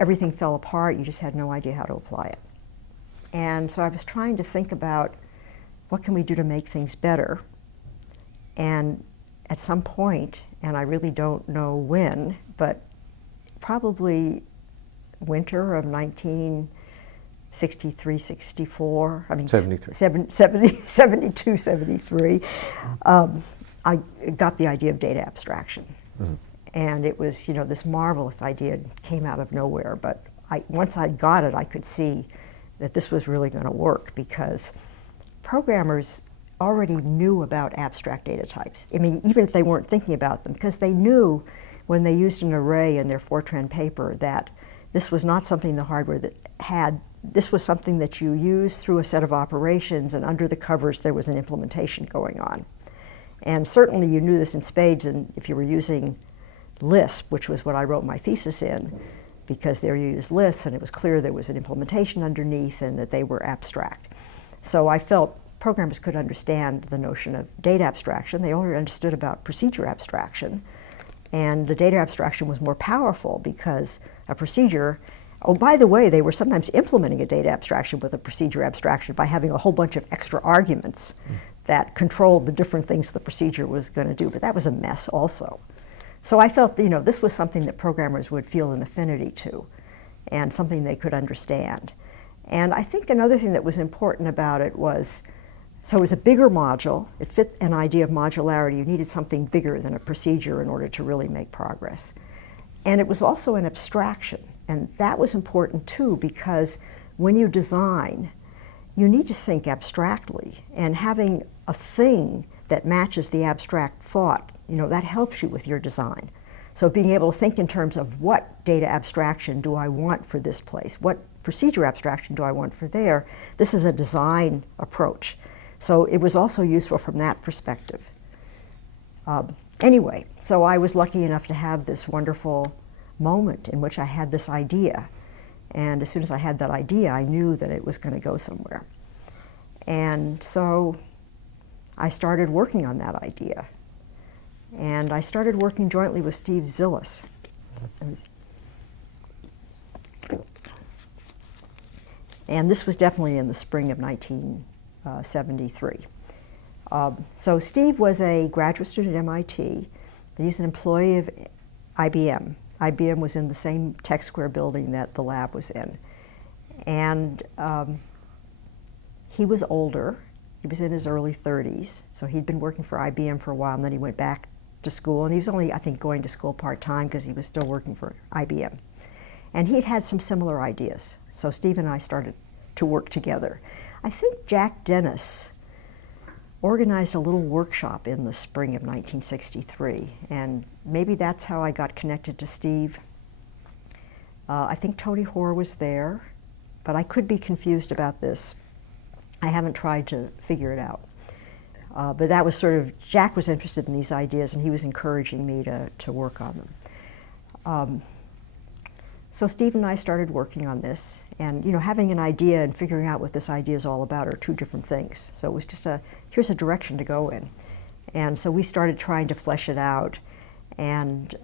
everything fell apart. You just had no idea how to apply it. And so I was trying to think about what can we do to make things better. And at some point, and I really don't know when, but probably winter of 1963, 64, I mean 73. 72, 73, I got the idea of data abstraction. Mm-hmm. And it was, you know, this marvelous idea came out of nowhere, but once I got it, I could see that this was really going to work, because programmers already knew about abstract data types. I mean, even if they weren't thinking about them, because they knew when they used an array in their Fortran paper that this was not something the hardware that had, this was something that you used through a set of operations, and under the covers there was an implementation going on. And certainly you knew this in spades, and if you were using Lisp, which was what I wrote my thesis in, because there you used lists and it was clear there was an implementation underneath and that they were abstract. So I felt programmers could understand the notion of data abstraction. They only understood about procedure abstraction. And the data abstraction was more powerful because a procedure, oh, by the way, they were sometimes implementing a data abstraction with a procedure abstraction by having a whole bunch of extra arguments that controlled the different things the procedure was going to do. But that was a mess also. So I felt, you know, this was something that programmers would feel an affinity to and something they could understand. And I think another thing that was important about it was, so it was a bigger module. It fit an idea of modularity. You needed something bigger than a procedure in order to really make progress. And it was also an abstraction. And that was important too, because when you design, you need to think abstractly. And having a thing that matches the abstract thought, you know, that helps you with your design. So being able to think in terms of what data abstraction do I want for this place? What procedure abstraction do I want for there? This is a design approach. So it was also useful from that perspective. Anyway, so I was lucky enough to have this wonderful moment in which I had this idea. And as soon as I had that idea, I knew that it was going to go somewhere. And so I started working on that idea. And I started working jointly with Steve Zillis. And this was definitely in the spring of 1973. So Steve was a graduate student at MIT. He's an employee of IBM. IBM was in the same Tech Square building that the lab was in. And he was older. He was in his early 30s. So he'd been working for IBM for a while, and then he went back to school. And he was only, I think, going to school part-time because he was still working for IBM. And he'd had some similar ideas. So Steve and I started to work together. I think Jack Dennis organized a little workshop in the spring of 1963, and maybe that's how I got connected to Steve. I think Tony Hoare was there, but I could be confused about this. I haven't tried to figure it out. But that was sort of, Jack was interested in these ideas, and he was encouraging me to work on them. So Steve and I started working on this, and having an idea and figuring out what this idea is all about are two different things. So it was just here's a direction to go in. And so we started trying to flesh it out, and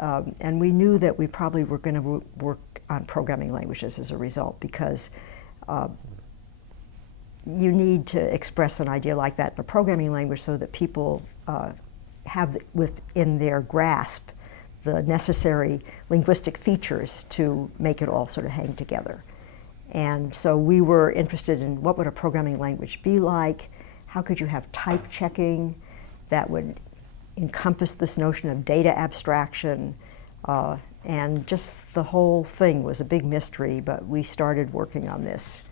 we knew that we probably were going to work on programming languages as a result, because you need to express an idea like that in a programming language so that people have within their grasp the necessary linguistic features to make it all sort of hang together. And so we were interested in what would a programming language be like, how could you have type checking that would encompass this notion of data abstraction, and just the whole thing was a big mystery, but we started working on this.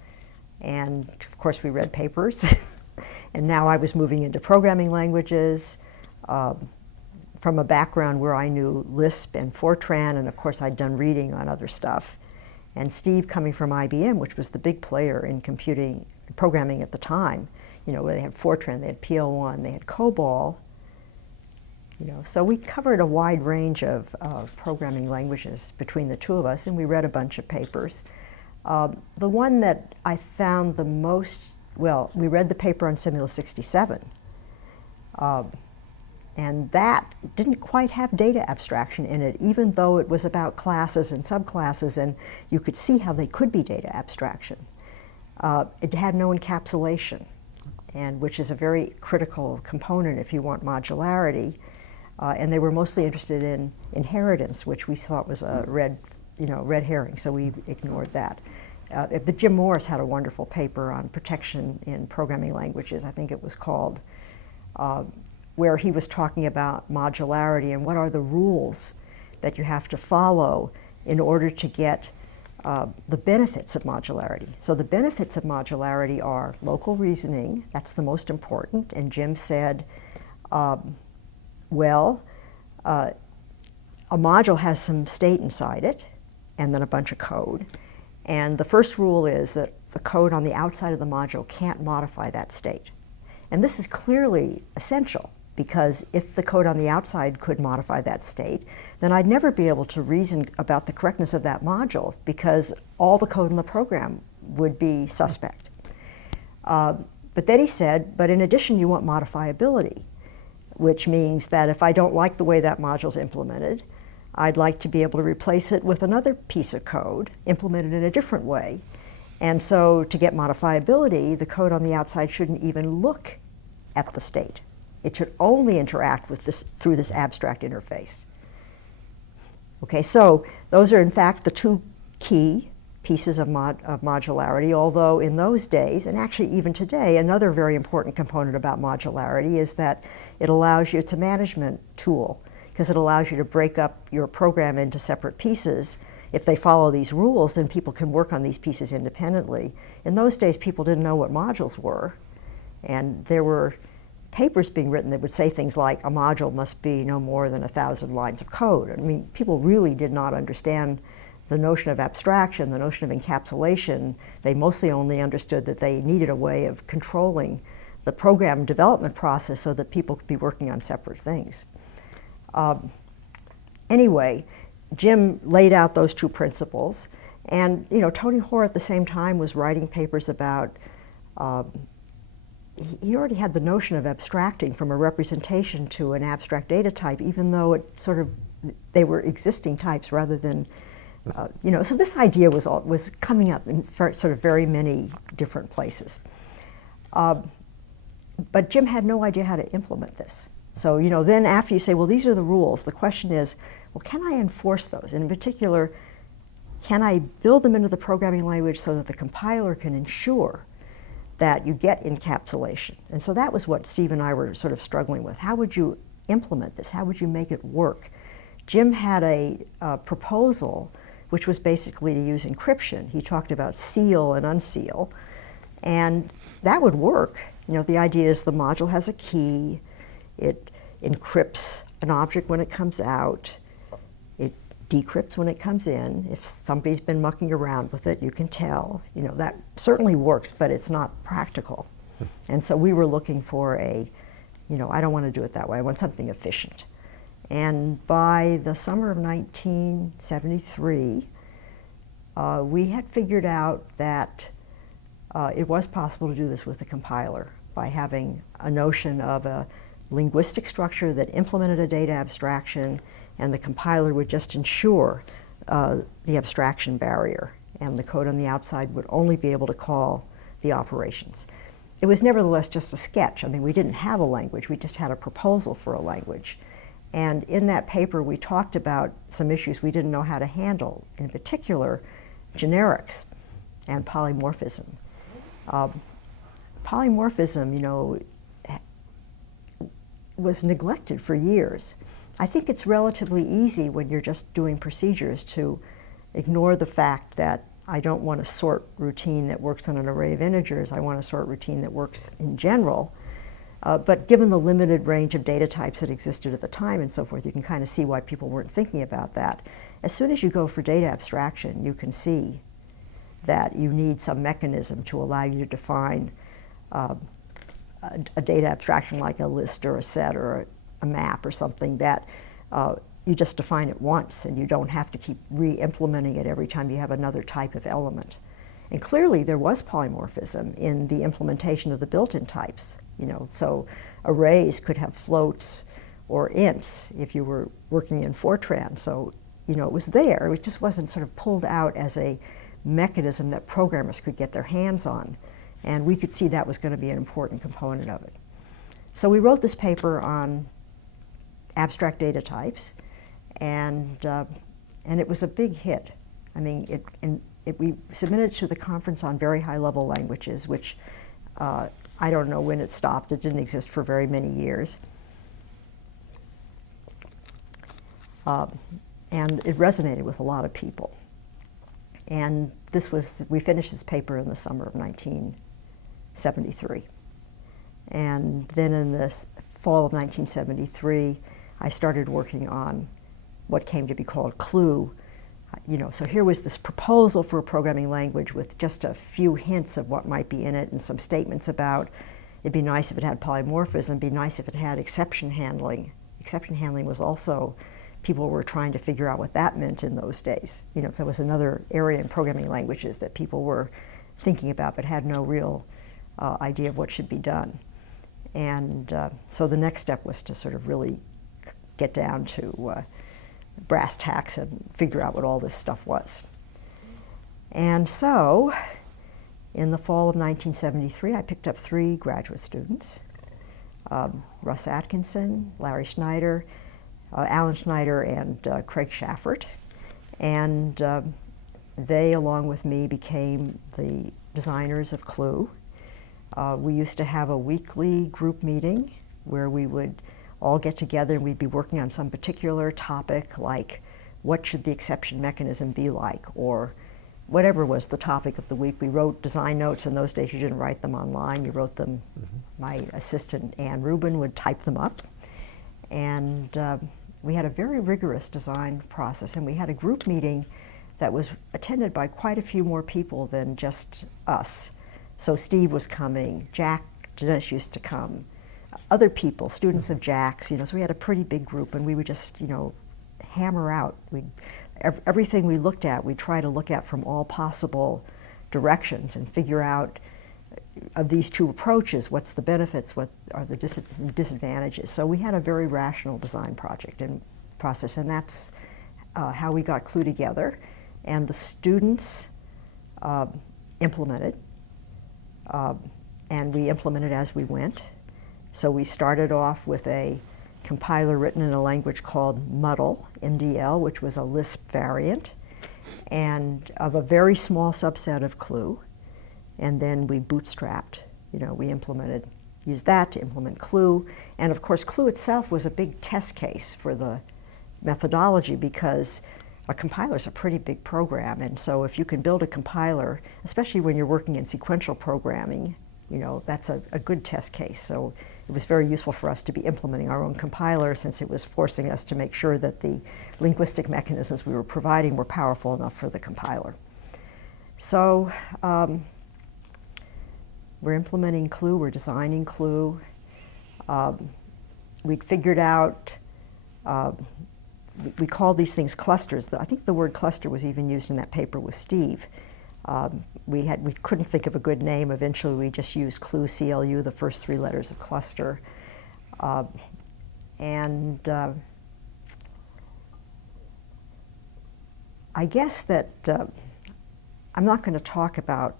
And of course we read papers, and now I was moving into programming languages, from a background where I knew Lisp and Fortran, and of course I'd done reading on other stuff. And Steve, coming from IBM, which was the big player in computing programming at the time, they had Fortran, they had PL1, they had COBOL, so we covered a wide range of programming languages between the two of us, and we read a bunch of papers. The one that I found the most, we read the paper on Simula 67. And that didn't quite have data abstraction in it, even though it was about classes and subclasses, and you could see how they could be data abstraction. It had no encapsulation, and which is a very critical component if you want modularity. And they were mostly interested in inheritance, which we thought was a red herring, so we ignored that. But Jim Morris had a wonderful paper on protection in programming languages, I think it was called, where he was talking about modularity and what are the rules that you have to follow in order to get the benefits of modularity. So the benefits of modularity are local reasoning, that's the most important, and Jim said, a module has some state inside it, and then a bunch of code. And the first rule is that the code on the outside of the module can't modify that state. And this is clearly essential, because if the code on the outside could modify that state, then I'd never be able to reason about the correctness of that module, because all the code in the program would be suspect. But then he said, but in addition you want modifiability, which means that if I don't like the way that module's implemented, I'd like to be able to replace it with another piece of code implemented in a different way. And so to get modifiability, the code on the outside shouldn't even look at the state. It should only interact with this through this abstract interface. Okay, so those are in fact the two key pieces of modularity, although in those days, and actually even today, another very important component about modularity is that it allows you, it's a management tool, because it allows you to break up your program into separate pieces. If they follow these rules, then people can work on these pieces independently. In those days, people didn't know what modules were, and there were papers being written that would say things like a module must be no more than 1,000 lines of code. I mean, people really did not understand the notion of abstraction, the notion of encapsulation. They mostly only understood that they needed a way of controlling the program development process so that people could be working on separate things. Anyway, Jim laid out those two principles, and Tony Hoare at the same time was writing papers about he already had the notion of abstracting from a representation to an abstract data type, even though they were existing types rather than So this idea was coming up in sort of very many different places. But Jim had no idea how to implement this. So, then after you say, well, these are the rules, the question is, well, can I enforce those? And in particular, can I build them into the programming language so that the compiler can ensure that you get encapsulation? And so that was what Steve and I were sort of struggling with. How would you implement this? How would you make it work? Jim had a proposal which was basically to use encryption. He talked about seal and unseal, and that would work. The idea is the module has a key, it encrypts an object when it comes out, it decrypts when it comes in. If somebody's been mucking around with it, you can tell. That certainly works, but it's not practical. And so we were looking for I don't want to do it that way, I want something efficient. And by the summer of 1973, we had figured out that it was possible to do this with the compiler by having a notion of a linguistic structure that implemented a data abstraction, and the compiler would just ensure the abstraction barrier, and the code on the outside would only be able to call the operations. It was nevertheless just a sketch. We didn't have a language, we just had a proposal for a language. And in that paper, we talked about some issues we didn't know how to handle, in particular, generics and polymorphism. Polymorphism, was neglected for years. I think it's relatively easy when you're just doing procedures to ignore the fact that I don't want to sort routine that works on an array of integers, I want to sort routine that works in general. But given the limited range of data types that existed at the time and so forth, you can kind of see why people weren't thinking about that. As soon as you go for data abstraction, you can see that you need some mechanism to allow you to define a data abstraction like a list or a set or a map or something that you just define it once and you don't have to keep re-implementing it every time you have another type of element. And clearly there was polymorphism in the implementation of the built-in types. So arrays could have floats or ints if you were working in Fortran. So, it was there. It just wasn't sort of pulled out as a mechanism that programmers could get their hands on. And we could see that was going to be an important component of it. So we wrote this paper on abstract data types, and it was a big hit. We submitted to the conference on very high-level languages, which I don't know when it stopped. It didn't exist for very many years. And it resonated with a lot of people. And we finished this paper in the summer of 1973. And then in the fall of 1973, I started working on what came to be called Clue. So here was this proposal for a programming language with just a few hints of what might be in it and some statements about it'd be nice if it had polymorphism, it'd be nice if it had exception handling. Exception handling was also, people were trying to figure out what that meant in those days. So it was another area in programming languages that people were thinking about but had no real idea of what should be done. And so the next step was to sort of really get down to brass tacks and figure out what all this stuff was. And so, in the fall of 1973, I picked up 3 graduate students, Russ Atkinson, Larry Schneider, Alan Schneider, and Craig Schaffert. And they, along with me, became the designers of Clue. We used to have a weekly group meeting where we would all get together and we'd be working on some particular topic, like what should the exception mechanism be like, or whatever was the topic of the week. We wrote design notes. In those days you didn't write them online, you wrote them. My assistant Ann Rubin would type them up. And we had a very rigorous design process, and we had a group meeting that was attended by quite a few more people than just us. So Steve was coming, Jack Dinesh used to come, other people, students of Jack's, so we had a pretty big group, and we would just, hammer out. Everything we looked at, we'd try to look at from all possible directions and figure out of these 2 approaches, what's the benefits, what are the disadvantages. So we had a very rational design project and process, and that's how we got Clue together. and the students implemented, and we implemented as we went. So we started off with a compiler written in a language called Muddle, MDL, which was a Lisp variant, and of a very small subset of Clue. And then we bootstrapped, we used that to implement Clue. And of course, Clue itself was a big test case for the methodology because a compiler is a pretty big program. And so if you can build a compiler, especially when you're working in sequential programming, that's a good test case. So it was very useful for us to be implementing our own compiler since it was forcing us to make sure that the linguistic mechanisms we were providing were powerful enough for the compiler. So we're implementing Clue, we're designing Clue. We'd figured out, we called these things clusters. I think the word cluster was even used in that paper with Steve. We couldn't think of a good name. Eventually we just used Clue, CLU, the first 3 letters of cluster. I guess that I'm not going to talk about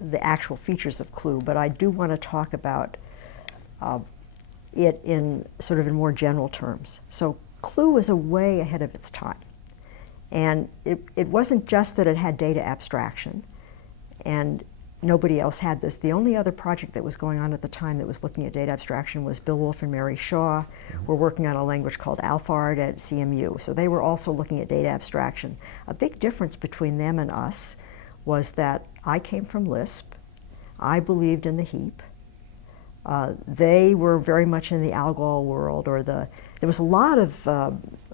the actual features of Clue, but I do want to talk about it in more general terms. So Clue was a way ahead of its time. And it wasn't just that it had data abstraction, and nobody else had this. The only other project that was going on at the time that was looking at data abstraction was Bill Wolf and Mary Shaw. Were working on a language called AlphaArt at CMU. So they were also looking at data abstraction. A big difference between them and us was that I came from Lisp. I believed in the heap. They were very much in the algol world, or there was a lot of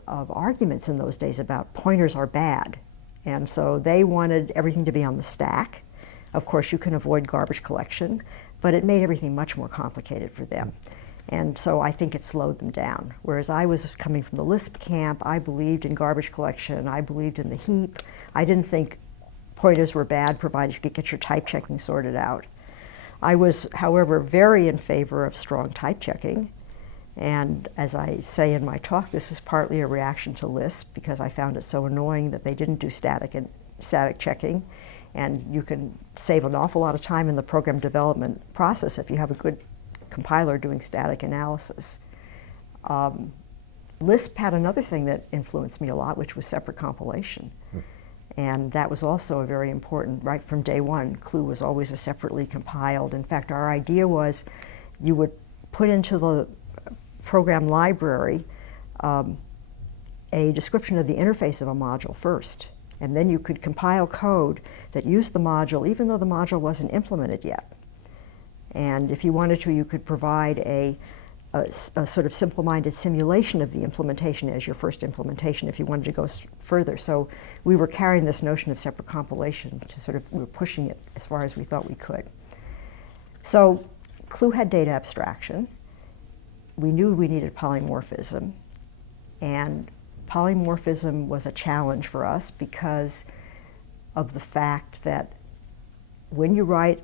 arguments in those days about pointers are bad. And so they wanted everything to be on the stack. Of course, you can avoid garbage collection, but it made everything much more complicated for them. And so I think it slowed them down. Whereas I was coming from the Lisp camp, I believed in garbage collection, I believed in the heap. I didn't think pointers were bad, provided you could get your type checking sorted out. I was, however, very in favor of strong type checking. And as I say in my talk, this is partly a reaction to Lisp because I found it so annoying that they didn't do static checking. And you can save an awful lot of time in the program development process if you have a good compiler doing static analysis. Lisp had another thing that influenced me a lot, which was separate compilation. And that was also a very important, right from day one. Clue was always a separately compiled. In fact, our idea was you would put into the program library a description of the interface of a module first. And then you could compile code that used the module even though the module wasn't implemented yet. And if you wanted to, you could provide a sort of simple-minded simulation of the implementation as your first implementation if you wanted to go further. So we were carrying this notion of separate compilation to we were pushing it as far as we thought we could. So Clue had data abstraction. We knew we needed polymorphism, and polymorphism was a challenge for us because of the fact that when you write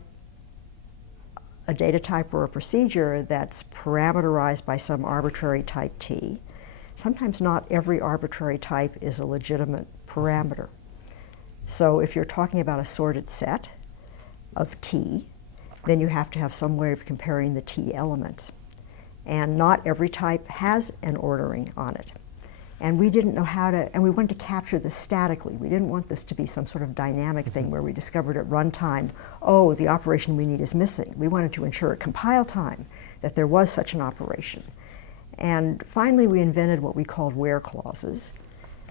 a data type or a procedure that's parameterized by some arbitrary type T, sometimes not every arbitrary type is a legitimate parameter. So if you're talking about a sorted set of T, then you have to have some way of comparing the T elements. And not every type has an ordering on it. And we didn't know how to, and we wanted to capture this statically. We didn't want this to be some sort of dynamic thing where we discovered at runtime, oh, the operation we need is missing. We wanted to ensure at compile time that there was such an operation. And finally, we invented what we called where clauses,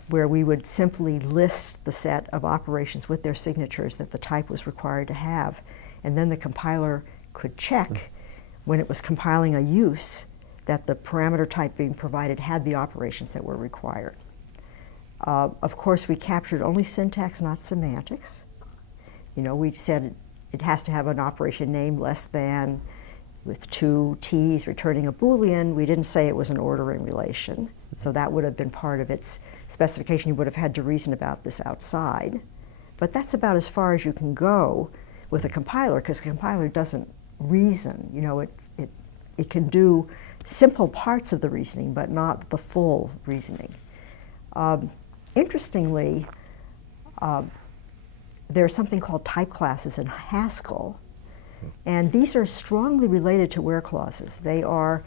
where we would simply list the set of operations with their signatures that the type was required to have. And then the compiler could check when it was compiling a use that the parameter type being provided had the operations that were required. Of course, we captured only syntax, not semantics. We said it has to have an operation name less than with 2 T's returning a Boolean. We didn't say it was an ordering relation. So that would have been part of its specification. You would have had to reason about this outside. But that's about as far as you can go with a compiler, because the compiler doesn't reason. It can do simple parts of the reasoning, but not the full reasoning. Interestingly, there's something called type classes in Haskell, and these are strongly related to where clauses. They are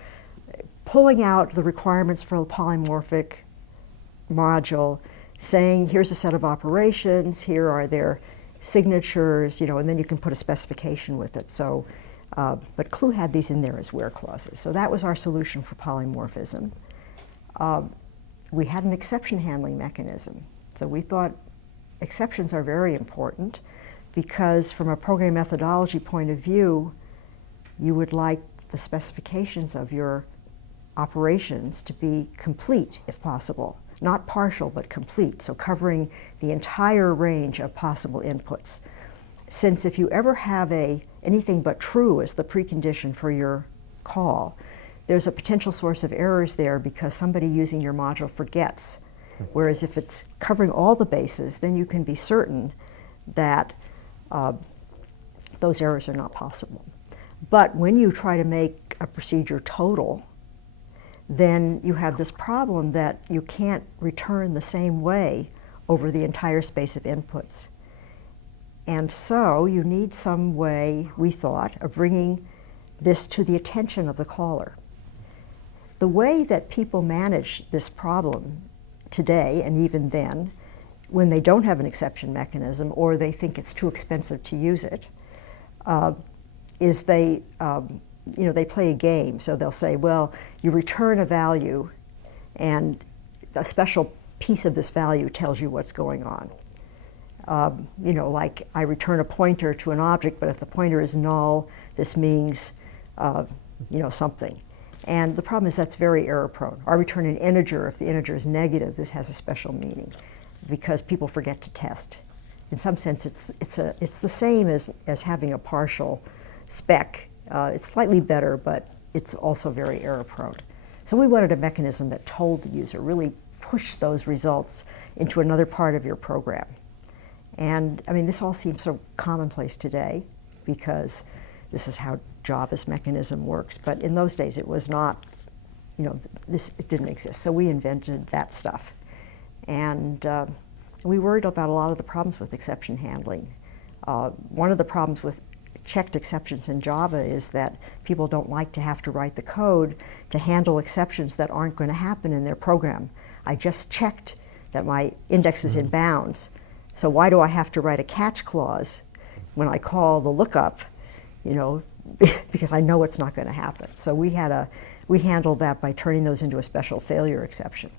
pulling out the requirements for a polymorphic module, saying here's a set of operations, here are their signatures, and then you can put a specification with it. So, but CLUE had these in there as where clauses. So that was our solution for polymorphism. We had an exception handling mechanism. So we thought exceptions are very important because from a program methodology point of view, you would like the specifications of your operations to be complete if possible. Not partial, but complete, so covering the entire range of possible inputs. Since if you ever have anything but true as the precondition for your call, there's a potential source of errors there because somebody using your module forgets. Whereas if it's covering all the bases, then you can be certain that those errors are not possible. But when you try to make a procedure total, then you have this problem that you can't return the same way over the entire space of inputs. And so you need some way, we thought, of bringing this to the attention of the caller. The way that people manage this problem today, and even then, when they don't have an exception mechanism or they think it's too expensive to use it, is they play a game. So they'll say, well, you return a value and a special piece of this value tells you what's going on. Like I return a pointer to an object, but if the pointer is null, this means, something. And the problem is that's very error prone. Or return an integer. If the integer is negative, this has a special meaning because people forget to test. In some sense, it's the same as having a partial spec. It's slightly better, but it's also very error prone. So we wanted a mechanism that told the user, really push those results into another part of your program. And I mean, this all seems so commonplace today because this is how Java's mechanism works. But in those days, it was not, it didn't exist. So we invented that stuff. And we worried about a lot of the problems with exception handling. One of the problems with checked exceptions in Java is that people don't like to have to write the code to handle exceptions that aren't going to happen in their program. I just checked that my index is in bounds. So why do I have to write a catch clause when I call the lookup, because I know it's not going to happen. So we handled that by turning those into a special failure exception.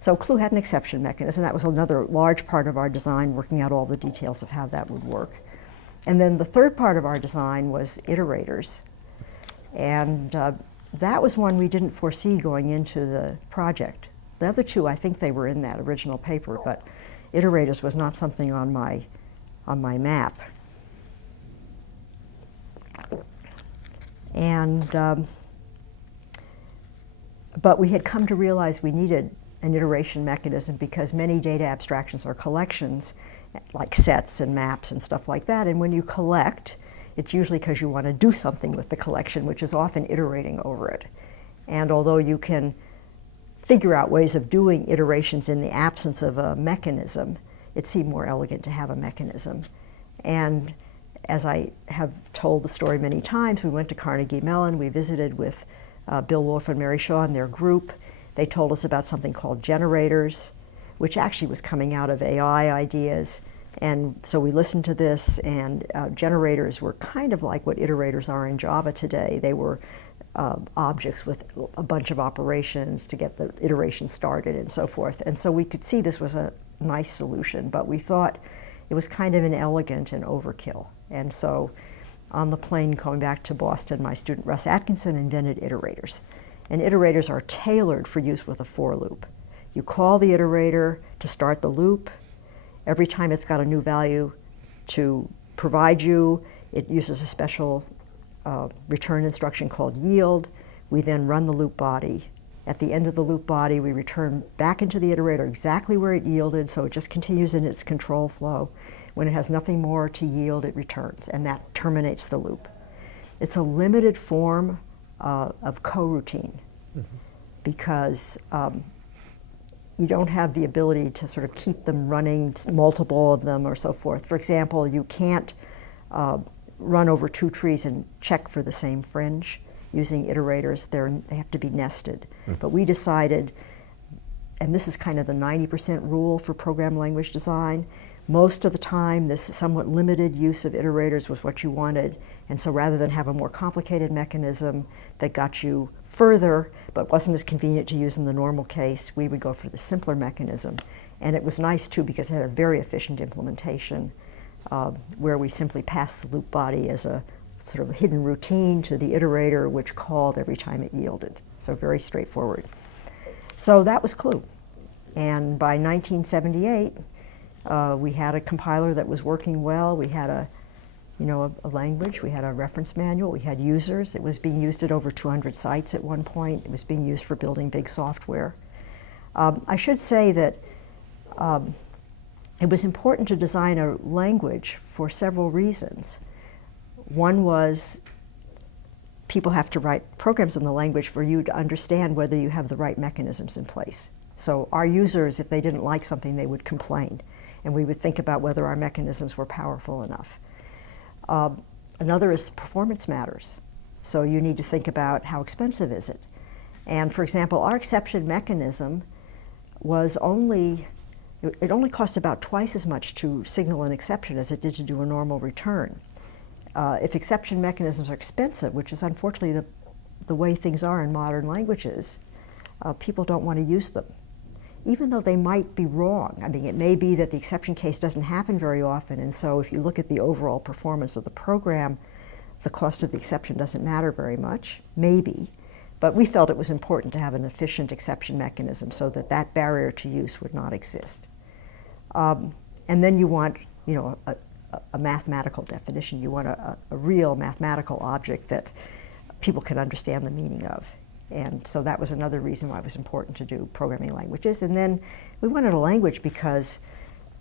So CLUE had an exception mechanism. That was another large part of our design, working out all the details of how that would work. And then the third part of our design was iterators. And that was one we didn't foresee going into the project. The other two, I think they were in that original paper, but iterators was not something on my map. And but we had come to realize we needed an iteration mechanism because many data abstractions are collections, like sets and maps and stuff like that. And when you collect, it's usually because you want to do something with the collection, which is often iterating over it. And although you can figure out ways of doing iterations in the absence of a mechanism, it seemed more elegant to have a mechanism. And as I have told the story many times, we went to Carnegie Mellon, we visited with Bill Wolf and Mary Shaw and their group. They told us about something called generators, which actually was coming out of AI ideas. And so we listened to this, and generators were kind of like what iterators are in Java today. They were objects with a bunch of operations to get the iteration started and so forth. And so we could see this was a nice solution, but we thought it was kind of inelegant and overkill. And so on the plane going back to Boston, my student Russ Atkinson invented iterators. And iterators are tailored for use with a for loop. You call the iterator to start the loop. Every time it's got a new value to provide you, it uses a special return instruction called yield. We then run the loop body. At the end of the loop body, we return back into the iterator exactly where it yielded, so it just continues in its control flow. When it has nothing more to yield, it returns, and that terminates the loop. It's a limited form of coroutine because you don't have the ability to sort of keep them running, multiple of them or so forth. For example, you can't run over 2 trees and check for the same fringe using iterators. They have to be nested. But we decided, and this is kind of the 90% rule for program language design, most of the time this somewhat limited use of iterators was what you wanted. And so rather than have a more complicated mechanism that got you further but wasn't as convenient to use in the normal case, we would go for the simpler mechanism. And it was nice too because it had a very efficient implementation where we simply passed the loop body as a sort of hidden routine to the iterator, which called every time it yielded. So very straightforward. So that was CLUE. And by 1978, we had a compiler that was working well. We had a language. We had a reference manual. We had users. It was being used at over 200 sites at one point. It was being used for building big software. I should say that it was important to design a language for several reasons. One was people have to write programs in the language for you to understand whether you have the right mechanisms in place. So our users, if they didn't like something, they would complain. And we would think about whether our mechanisms were powerful enough. Another is performance matters. So you need to think about how expensive is it. And for example, our exception mechanism was it only cost about twice as much to signal an exception as it did to do a normal return. If exception mechanisms are expensive, which is unfortunately the way things are in modern languages, people don't want to use them, even though they might be wrong. I mean, it may be that the exception case doesn't happen very often, and so if you look at the overall performance of the program, the cost of the exception doesn't matter very much, maybe. But we felt it was important to have an efficient exception mechanism so that that barrier to use would not exist. And then you want, a mathematical definition. You want a real mathematical object that people can understand the meaning of. And so that was another reason why it was important to do programming languages. And then we wanted a language because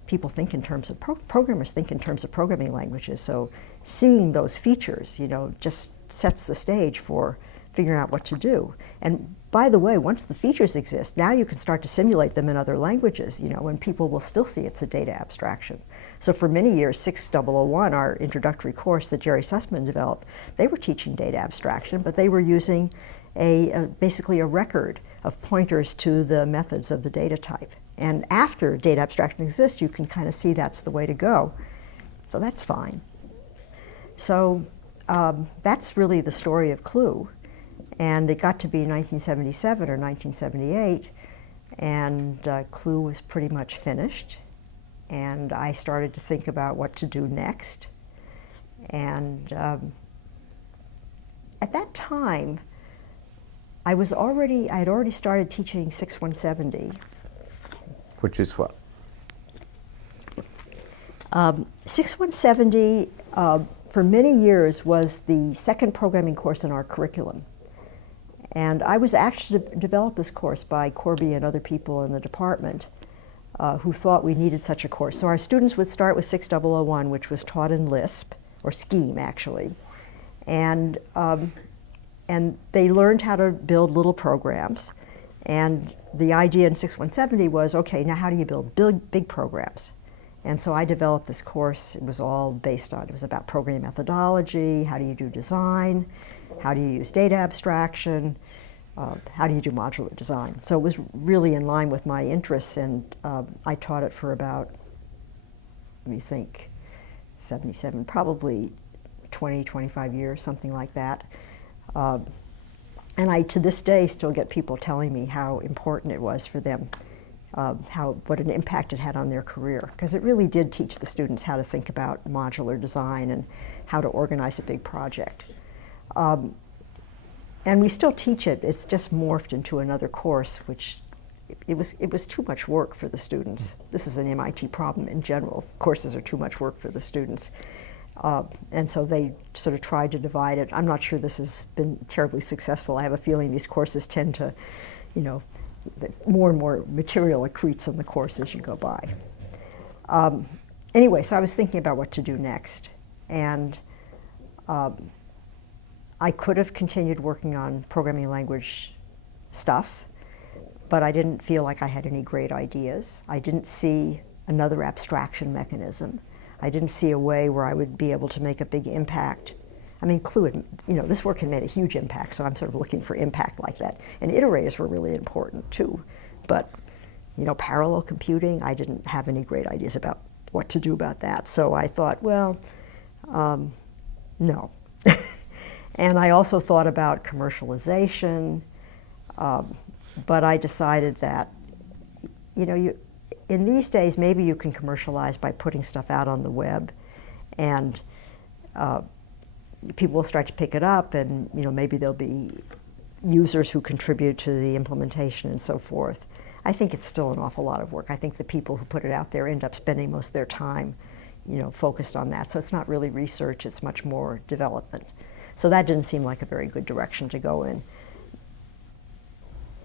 people think in terms of, programmers think in terms of programming languages. So seeing those features, just sets the stage for figuring out what to do. And by the way, once the features exist, now you can start to simulate them in other languages, and people will still see it's a data abstraction. So for many years, 6001, our introductory course that Jerry Sussman developed, they were teaching data abstraction, but they were using basically a record of pointers to the methods of the data type. And after data abstraction exists, you can kind of see that's the way to go. So that's fine. So that's really the story of CLUE. And it got to be 1977 or 1978, and CLUE was pretty much finished. And I started to think about what to do next. And at that time, I had already started teaching 6170. Which is what? 6170, for many years, was the second programming course in our curriculum. And I was actually developed this course by Corby and other people in the department who thought we needed such a course. So our students would start with 6001, which was taught in Lisp, or Scheme actually. And they learned how to build little programs. And the idea in 6170 was, okay, now how do you build big programs? And so I developed this course. It was all based on, it was about programming methodology, how do you do design, how do you use data abstraction, how do you do modular design. So it was really in line with my interests, and I taught it for about, let me think, 77, probably 20, 25 years, something like that. And I, to this day, still get people telling me how important it was for them, what an impact it had on their career, because it really did teach the students how to think about modular design and how to organize a big project. And we still teach it. It's just morphed into another course, which it was too much work for the students. This is an MIT problem in general. Courses are too much work for the students. And so they sort of tried to divide it. I'm not sure this has been terribly successful. I have a feeling these courses tend to, more and more material accretes in the course as you go by. Anyway, so I was thinking about what to do next. And I could have continued working on programming language stuff, but I didn't feel like I had any great ideas. I didn't see another abstraction mechanism. I didn't see a way where I would be able to make a big impact. I mean, Clue had, this work had made a huge impact, so I'm sort of looking for impact like that. And iterators were really important too. But, parallel computing, I didn't have any great ideas about what to do about that. So I thought, well, no. And I also thought about commercialization, but I decided that, in these days, maybe you can commercialize by putting stuff out on the web, and people will start to pick it up, and maybe there'll be users who contribute to the implementation and so forth. I think it's still an awful lot of work. I think the people who put it out there end up spending most of their time, focused on that. So it's not really research, it's much more development. So that didn't seem like a very good direction to go in.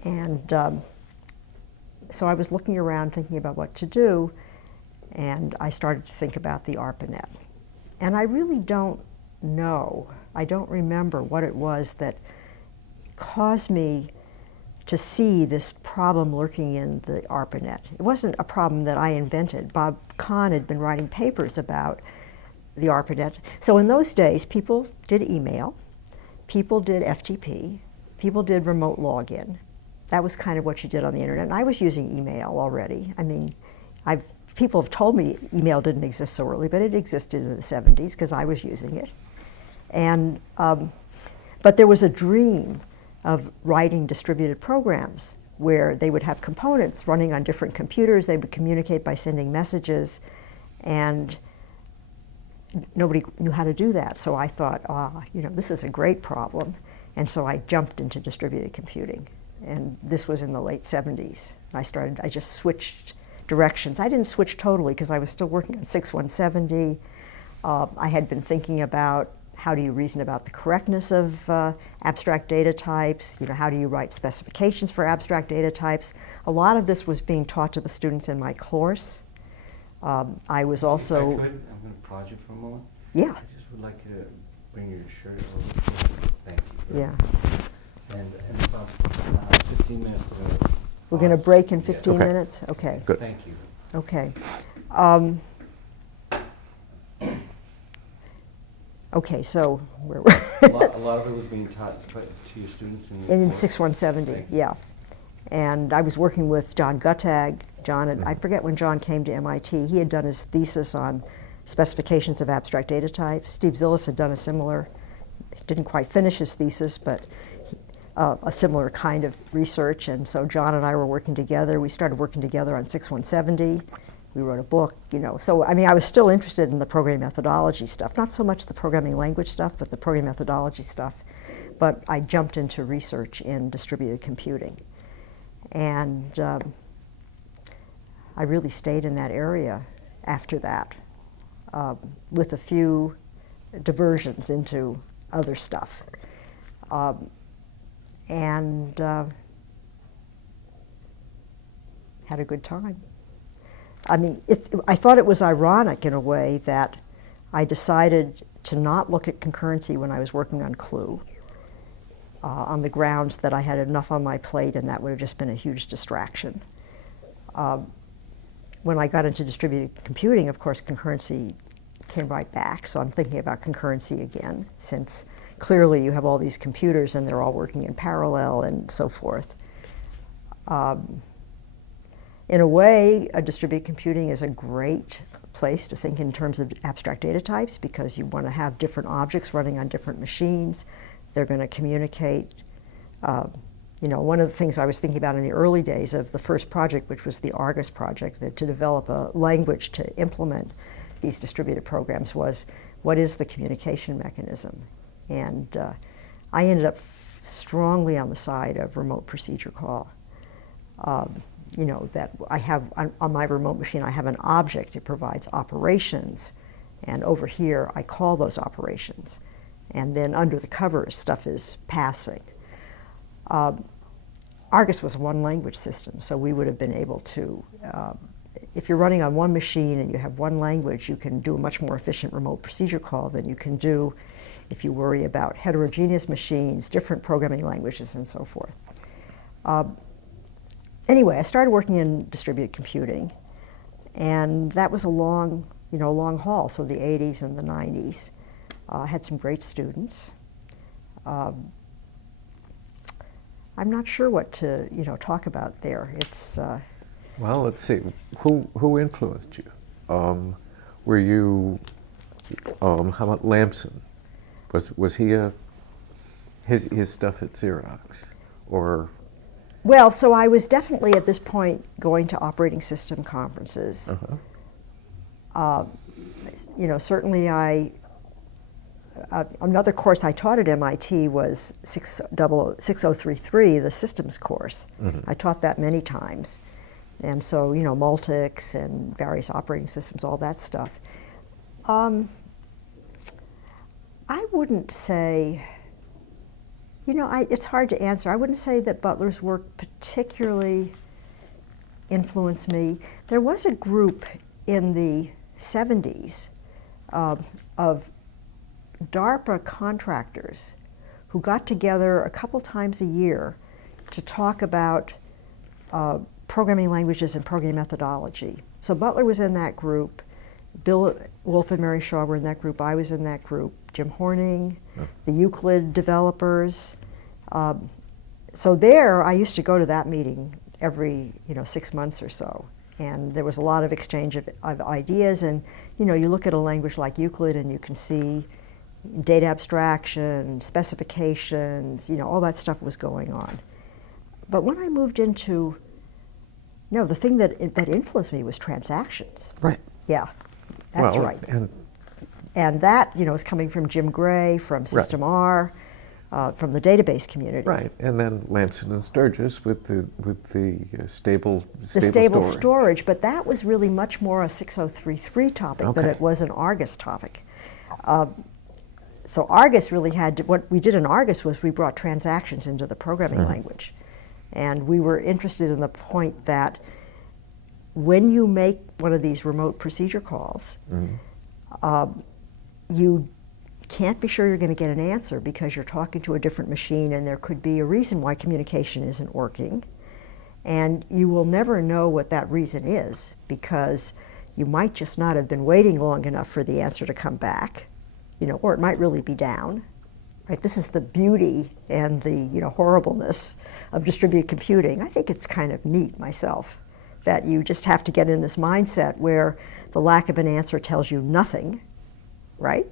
And so I was looking around thinking about what to do, and I started to think about the ARPANET. And I really don't know, I don't remember what it was that caused me to see this problem lurking in the ARPANET. It wasn't a problem that I invented. Bob Kahn had been writing papers about the ARPANET. So in those days, people did email, people did FTP, people did remote login. That was kind of what you did on the internet. And I was using email already. I mean, people have told me email didn't exist so early, but it existed in the 70s because I was using it. And, but there was a dream of writing distributed programs where they would have components running on different computers. They would communicate by sending messages, and nobody knew how to do that. So I thought, this is a great problem. And so I jumped into distributed computing. And this was in the late 70s. I just switched directions. I didn't switch totally because I was still working on 6170. I had been thinking about how do you reason about the correctness of abstract data types? How do you write specifications for abstract data types? A lot of this was being taught to the students in my course. I was also... I'm going to pause you for a moment. Yeah. I just would like you to bring your shirt over. Thank you. Yeah. And about 15 minutes. We're going to break in 15 Okay. minutes? Okay. Good. Thank you. Okay. Okay, so where were A lot of it was being taught to your students in 6170, yeah. And I was working with John Guttag. I forget when John came to MIT. He had done his thesis on specifications of abstract data types. Steve Zillis had done a similar, didn't quite finish his thesis, but a similar kind of research. And so John and I were working together. We started working together on 6170. We wrote a book, So, I mean, I was still interested in the programming methodology stuff. Not so much the programming language stuff, but the programming methodology stuff. But I jumped into research in distributed computing. And I really stayed in that area after that, with a few diversions into other stuff. And had a good time. I mean, I thought it was ironic in a way that I decided to not look at concurrency when I was working on Clue, on the grounds that I had enough on my plate and that would have just been a huge distraction. When I got into distributed computing, of course, concurrency came right back, so I'm thinking about concurrency again, since clearly you have all these computers and they're all working in parallel and so forth. In a way, distributed computing is a great place to think in terms of abstract data types because you want to have different objects running on different machines. They're going to communicate. One of the things I was thinking about in the early days of the first project, which was the Argus project, to develop a language to implement these distributed programs, was what is the communication mechanism? And I ended up strongly on the side of remote procedure call. That I have on my remote machine, I have an object. It provides operations, and over here I call those operations, and then under the covers stuff is passing. Argus was a one language system, so we would have been able to, if you're running on one machine and you have one language, you can do a much more efficient remote procedure call than you can do if you worry about heterogeneous machines, different programming languages, and so forth. anyway, I started working in distributed computing, and that was a long, long haul. So the 80s and the 90s. I had some great students. I'm not sure what to, talk about there. It's Well, let's see. Who influenced you? Were you? How about Lamson? Was he his stuff at Xerox, or? Well, so I was definitely at this point going to operating system conferences. Certainly another course I taught at MIT was 6033, the systems course. I taught that many times. And so, Multics and various operating systems, all that stuff. I wouldn't say, it's hard to answer. I wouldn't say that Butler's work particularly influenced me. There was a group in the 70s of DARPA contractors who got together a couple times a year to talk about programming languages and program methodology. So Butler was in that group. Bill Wolf and Mary Shaw were in that group. I was in that group. Jim Horning, the Euclid developers. So there, I used to go to that meeting every 6 months or so. And there was a lot of exchange of ideas. And you look at a language like Euclid and you can see data abstraction, specifications, all that stuff was going on. But when I moved into, the thing that influenced me was transactions. Right. Yeah, that's well, right. And that, is coming from Jim Gray, from System R, from the database community. Right, and then Lamson and Sturgis with the stable storage. But that was really much more a 6033 topic than it was an Argus topic. So Argus really what we did in Argus was we brought transactions into the programming language. And we were interested in the point that when you make one of these remote procedure calls, you can't be sure you're going to get an answer because you're talking to a different machine and there could be a reason why communication isn't working. And you will never know what that reason is because you might just not have been waiting long enough for the answer to come back, or it might really be down. Right? This is the beauty and the horribleness of distributed computing. I think it's kind of neat myself that you just have to get in this mindset where the lack of an answer tells you nothing, right?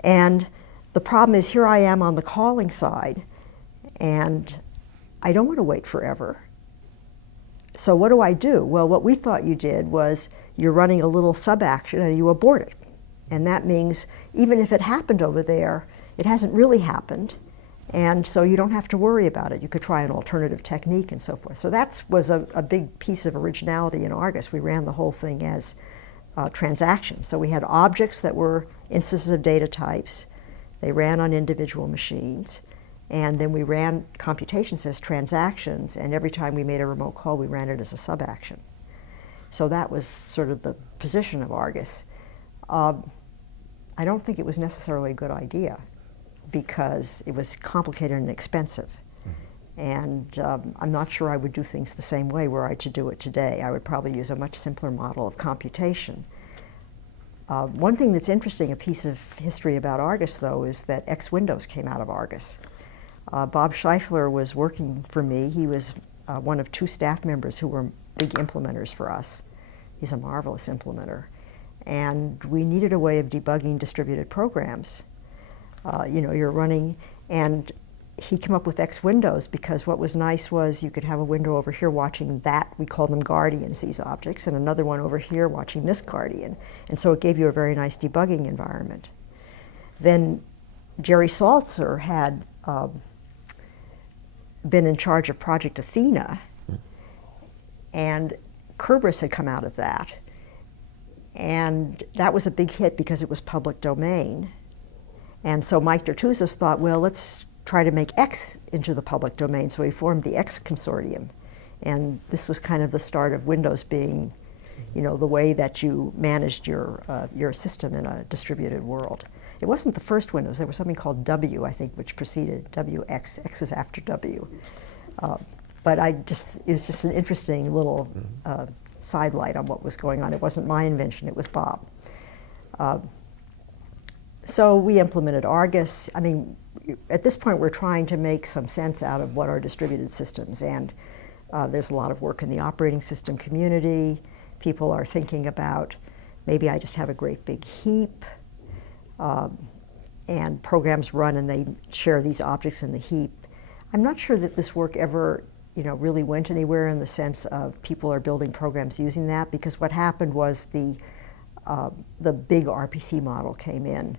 And the problem is here I am on the calling side and I don't want to wait forever. So what do? Well, what we thought you did was you're running a little sub-action and you abort it. And that means even if it happened over there, it hasn't really happened, and so you don't have to worry about it. You could try an alternative technique and so forth. So that was a big piece of originality in Argus. We ran the whole thing as transactions. So we had objects that were instances of data types. They ran on individual machines, and then we ran computations as transactions, and every time we made a remote call, we ran it as a sub-action. So that was sort of the position of Argus. I don't think it was necessarily a good idea, because it was complicated and expensive. And I'm not sure I would do things the same way were I to do it today. I would probably use a much simpler model of computation. One thing that's interesting, a piece of history about Argus, though, is that X Windows came out of Argus. Bob Scheifler was working for me. He was one of 2 staff members who were big implementers for us. He's a marvelous implementer. And we needed a way of debugging distributed programs. You're running, and he came up with X Windows because what was nice was you could have a window over here watching that, we call them guardians, these objects, and another one over here watching this guardian. And so it gave you a very nice debugging environment. Then Jerry Salzer had been in charge of Project Athena, and Kerberos had come out of that. And that was a big hit because it was public domain. And so Mike Dertouzis thought, well, let's try to make X into the public domain. So he formed the X Consortium. And this was kind of the start of Windows being, the way that you managed your system in a distributed world. It wasn't the first Windows. There was something called W, I think, which preceded WX. X is after W. but it was just an interesting little sidelight on what was going on. It wasn't my invention, it was Bob. So we implemented Argus. I mean, at this point we're trying to make some sense out of what are distributed systems, and there's a lot of work in the operating system community. People are thinking about, maybe I just have a great big heap, and programs run and they share these objects in the heap. I'm not sure that this work ever really went anywhere in the sense of people are building programs using that, because what happened was the big RPC model came in,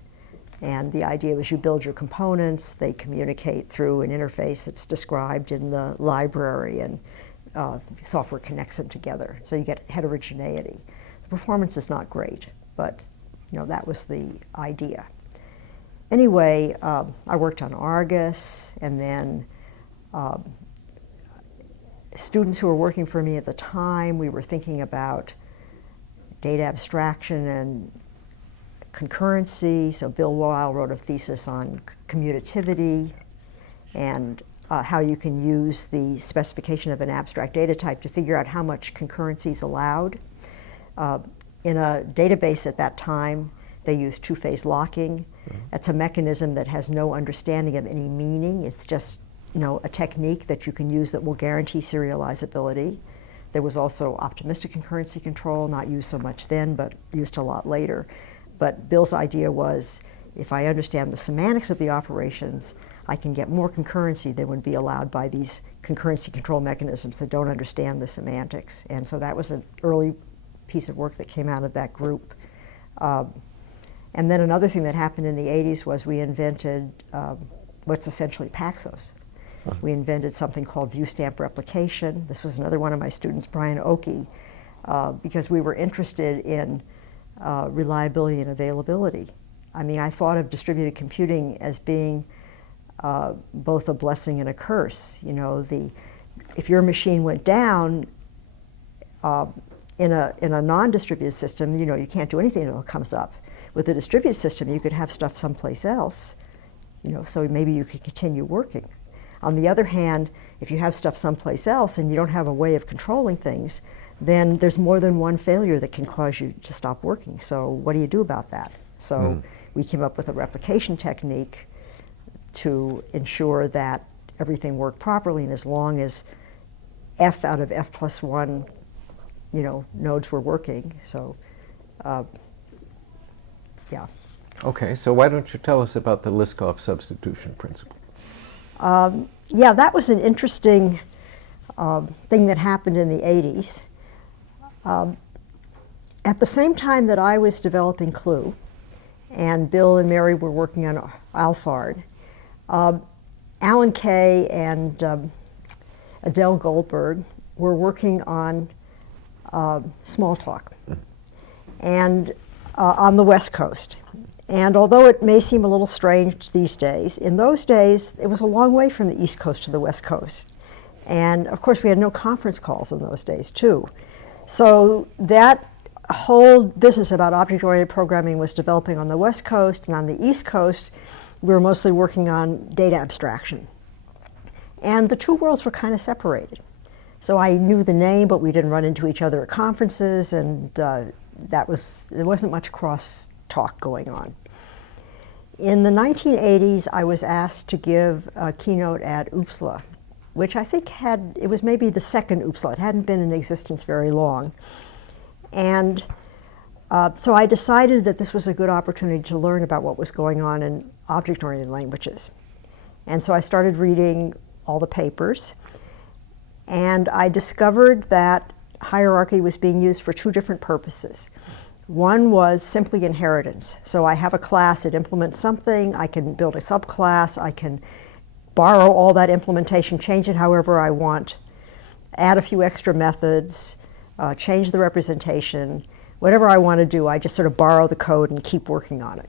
and the idea was you build your components, they communicate through an interface that's described in the library, and software connects them together. So you get heterogeneity. The performance is not great, but that was the idea. Anyway, I worked on Argus, and then students who were working for me at the time, we were thinking about data abstraction and concurrency. So Bill Weil wrote a thesis on commutativity and how you can use the specification of an abstract data type to figure out how much concurrency is allowed. In a database at that time, they used two-phase locking. That's a mechanism that has no understanding of any meaning. It's just a technique that you can use that will guarantee serializability. There was also optimistic concurrency control, not used so much then, but used a lot later. But Bill's idea was, if I understand the semantics of the operations, I can get more concurrency than would be allowed by these concurrency control mechanisms that don't understand the semantics. And so that was an early piece of work that came out of that group. And then another thing that happened in the 80s was we invented what's essentially Paxos. We invented something called view stamp replication. This was another one of my students, Brian Oakey, because we were interested in reliability and availability. I mean, I thought of distributed computing as being both a blessing and a curse. If your machine went down in a non-distributed system, you can't do anything until it comes up. With a distributed system, you could have stuff someplace else, so maybe you could continue working. On the other hand, if you have stuff someplace else and you don't have a way of controlling things, then there's more than one failure that can cause you to stop working. So what do you do about that? So we came up with a replication technique to ensure that everything worked properly, and as long as f out of f plus 1 nodes were working. So yeah. Okay, so why don't you tell us about the Liskov substitution principle? Yeah, that was an interesting thing that happened in the 80s. At the same time that I was developing CLUE, and Bill and Mary were working on Alphard, Alan Kay and Adele Goldberg were working on Smalltalk, and on the West Coast. And although it may seem a little strange these days, in those days it was a long way from the East Coast to the West Coast. And of course we had no conference calls in those days too. So that whole business about object-oriented programming was developing on the West Coast, and on the East Coast we were mostly working on data abstraction. And the two worlds were kind of separated. So I knew the name, but we didn't run into each other at conferences, and there wasn't much cross-talk going on. In the 1980s, I was asked to give a keynote at UPSLA, which I think it was maybe the second UPSLA. It hadn't been in existence very long. And so I decided that this was a good opportunity to learn about what was going on in object-oriented languages. And so I started reading all the papers, and I discovered that hierarchy was being used for two different purposes. One was simply inheritance. So I have a class, it implements something, I can build a subclass, I can borrow all that implementation, change it however I want, add a few extra methods, change the representation. Whatever I want to do, I just sort of borrow the code and keep working on it.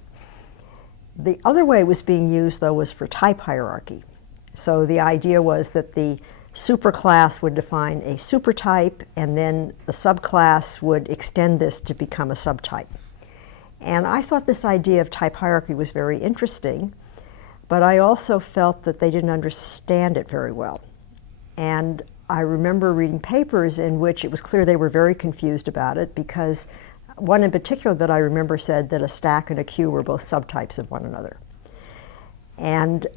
The other way it was being used, though, was for type hierarchy. So the idea was that the superclass would define a supertype, and then the subclass would extend this to become a subtype. And I thought this idea of type hierarchy was very interesting, but I also felt that they didn't understand it very well. And I remember reading papers in which it was clear they were very confused about it, because one in particular that I remember said that a stack and a queue were both subtypes of one another. And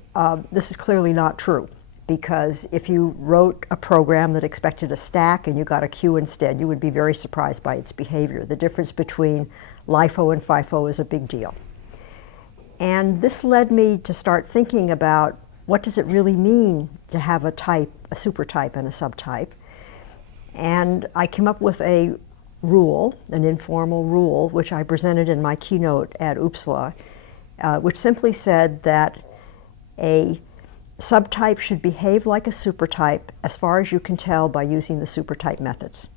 this is clearly not true, because if you wrote a program that expected a stack and you got a queue instead, you would be very surprised by its behavior. The difference between LIFO and FIFO is a big deal. And this led me to start thinking about, what does it really mean to have a type, a supertype and a subtype? And I came up with a rule, an informal rule, which I presented in my keynote at Uppsala, which simply said that a subtype should behave like a supertype as far as you can tell by using the supertype methods.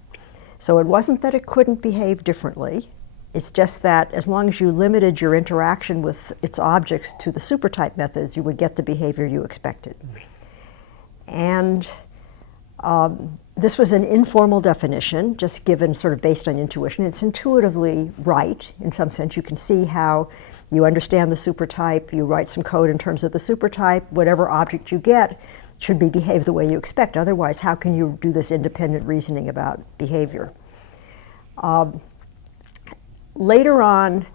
So it wasn't that it couldn't behave differently. It's just that as long as you limited your interaction with its objects to the supertype methods, you would get the behavior you expected. And this was an informal definition, just given sort of based on intuition. It's intuitively right. In some sense, you can see how you understand the supertype, you write some code in terms of the supertype, whatever object you get should behave the way you expect. Otherwise, how can you do this independent reasoning about behavior? Later on,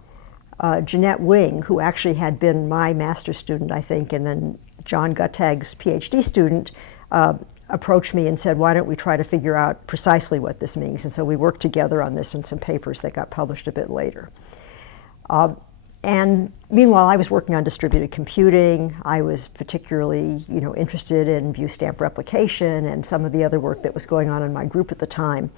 Jeanette Wing, who actually had been my master's student, I think, and then John Guttag's PhD student, approached me and said, why don't we try to figure out precisely what this means? And so we worked together on this in some papers that got published a bit later. And meanwhile, I was working on distributed computing. I was particularly, interested in view stamp replication and some of the other work that was going on in my group at the time.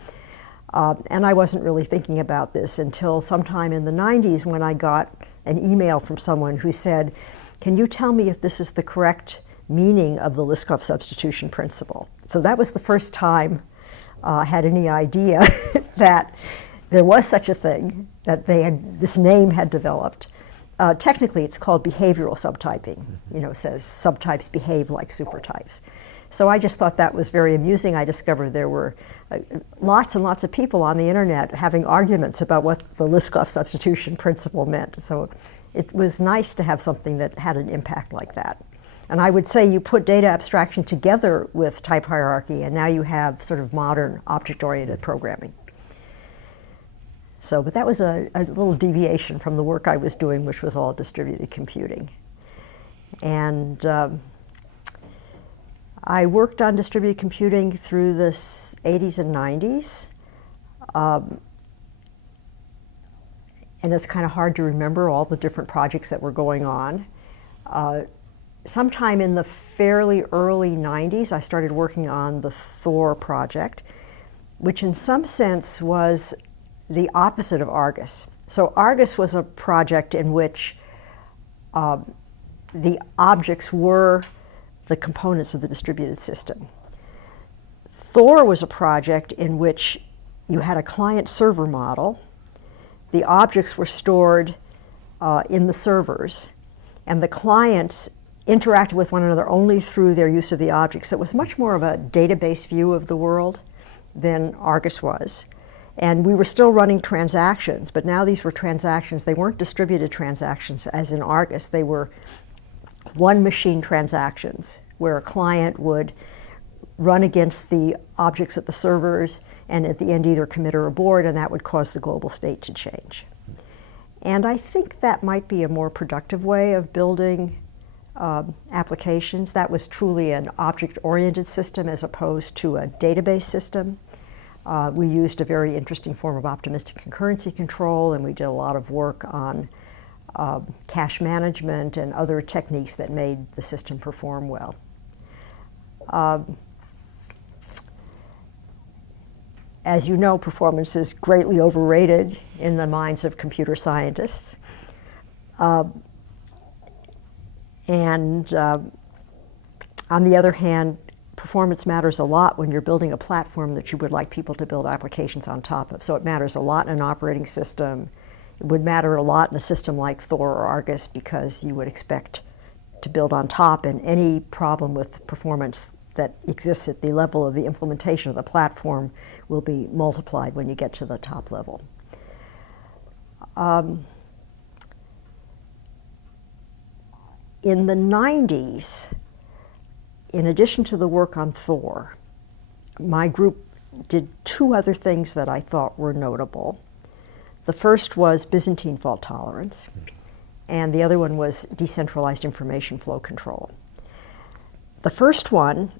And I wasn't really thinking about this until sometime in the 90s, when I got an email from someone who said, can you tell me if this is the correct meaning of the Liskov substitution principle? So that was the first time I had any idea that there was such a thing, that this name had developed. Technically, it's called behavioral subtyping. It says subtypes behave like supertypes. So I just thought that was very amusing. I discovered there were lots and lots of people on the internet having arguments about what the Liskov substitution principle meant. So it was nice to have something that had an impact like that. And I would say you put data abstraction together with type hierarchy, and now you have sort of modern object-oriented programming. So, but that was a little deviation from the work I was doing, which was all distributed computing. And I worked on distributed computing through the 80s and 90s. And it's kind of hard to remember all the different projects that were going on. Sometime in the fairly early 90s, I started working on the Thor project, which in some sense was the opposite of Argus. So Argus was a project in which the objects were the components of the distributed system. Thor was a project in which you had a client-server model. The objects were stored in the servers, and the clients interacted with one another only through their use of the objects. So it was much more of a database view of the world than Argus was. And we were still running transactions, but now these were transactions. They weren't distributed transactions as in Argus. They were one machine transactions, where a client would run against the objects at the servers and at the end either commit or abort, and that would cause the global state to change. And I think that might be a more productive way of building applications. That was truly an object-oriented system as opposed to a database system. We used a very interesting form of optimistic concurrency control, and we did a lot of work on cache management and other techniques that made the system perform well. As you know, performance is greatly overrated in the minds of computer scientists. And on the other hand, performance matters a lot when you're building a platform that you would like people to build applications on top of. So it matters a lot in an operating system. It would matter a lot in a system like Thor or Argus, because you would expect to build on top, and any problem with performance that exists at the level of the implementation of the platform will be multiplied when you get to the top level. In the 90s, in addition to the work on Thor, my group did two other things that I thought were notable. The first was Byzantine fault tolerance, and the other one was decentralized information flow control. The first one,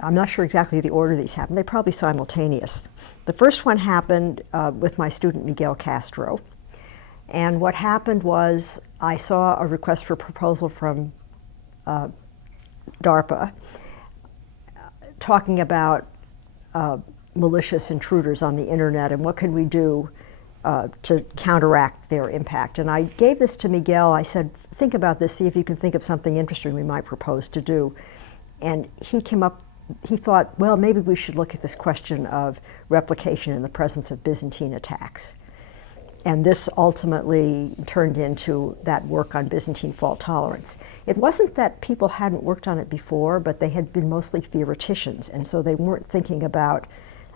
I'm not sure exactly the order these happened, they're probably simultaneous. The first one happened with my student Miguel Castro, and what happened was I saw a request for proposal from DARPA talking about malicious intruders on the internet and what can we do to counteract their impact. And I gave this to Miguel. I said, think about this, see if you can think of something interesting we might propose to do. And he came up, he thought, well, maybe we should look at this question of replication in the presence of Byzantine attacks. And this ultimately turned into that work on Byzantine fault tolerance. It wasn't that people hadn't worked on it before, but they had been mostly theoreticians, and so they weren't thinking about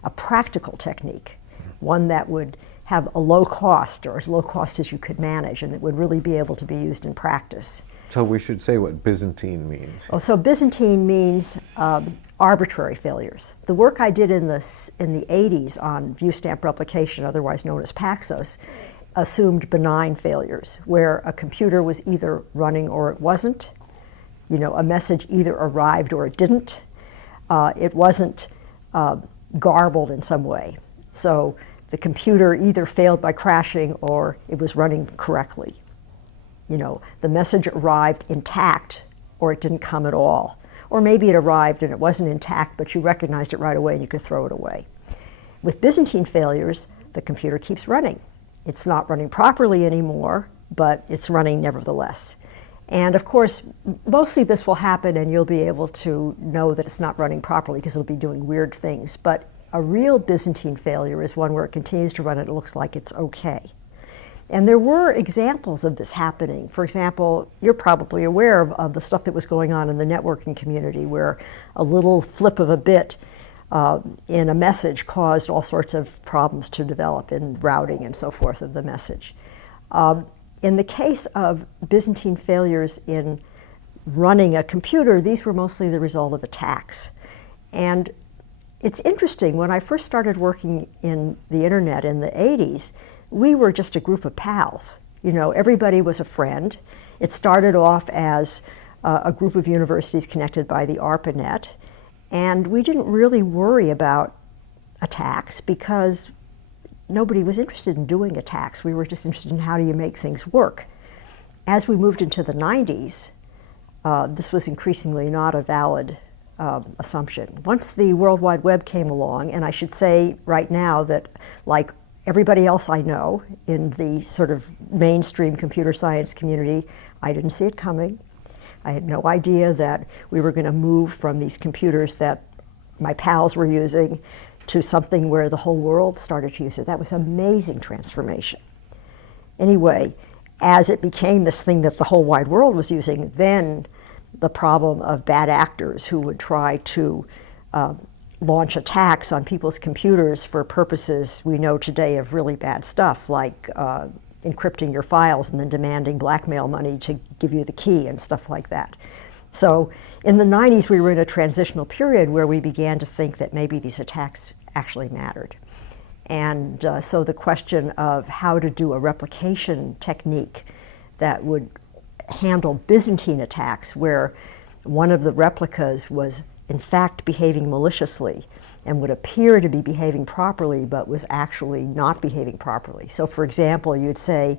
a practical technique, one that would have a low cost, or as low cost as you could manage, and that would really be able to be used in practice. So we should say what Byzantine means. Oh, so Byzantine means arbitrary failures. The work I did in the 80s on view stamp replication, otherwise known as Paxos, assumed benign failures, where a computer was either running or it wasn't. You know, a message either arrived or it didn't. It wasn't garbled in some way. So the computer either failed by crashing or it was running correctly. You know, the message arrived intact or it didn't come at all. Or maybe it arrived and it wasn't intact, but you recognized it right away and you could throw it away. With Byzantine failures, the computer keeps running. It's not running properly anymore, but it's running nevertheless. And of course, mostly this will happen and you'll be able to know that it's not running properly because it'll be doing weird things. But a real Byzantine failure is one where it continues to run and it looks like it's okay. And there were examples of this happening. For example, you're probably aware of the stuff that was going on in the networking community where a little flip of a bit in a message caused all sorts of problems to develop in routing and so forth of the message. In the case of Byzantine failures in running a computer, these were mostly the result of attacks. And it's interesting, when I first started working in the internet in the 80s, we were just a group of pals. You know, everybody was a friend. It started off as a group of universities connected by the ARPANET, and we didn't really worry about attacks because nobody was interested in doing attacks. We were just interested in how do you make things work. As we moved into the 90s, this was increasingly not a valid assumption. Once the World Wide Web came along, and I should say right now that, like everybody else I know in the sort of mainstream computer science community, I didn't see it coming. I had no idea that we were going to move from these computers that my pals were using to something where the whole world started to use it. That was an amazing transformation. Anyway, as it became this thing that the whole wide world was using, then the problem of bad actors who would try to launch attacks on people's computers for purposes we know today of really bad stuff, like encrypting your files and then demanding blackmail money to give you the key and stuff like that. So in the 90s, we were in a transitional period where we began to think that maybe these attacks actually mattered. And so the question of how to do a replication technique that would handle Byzantine attacks, where one of the replicas was in fact behaving maliciously and would appear to be behaving properly but was actually not behaving properly. So for example, you'd say,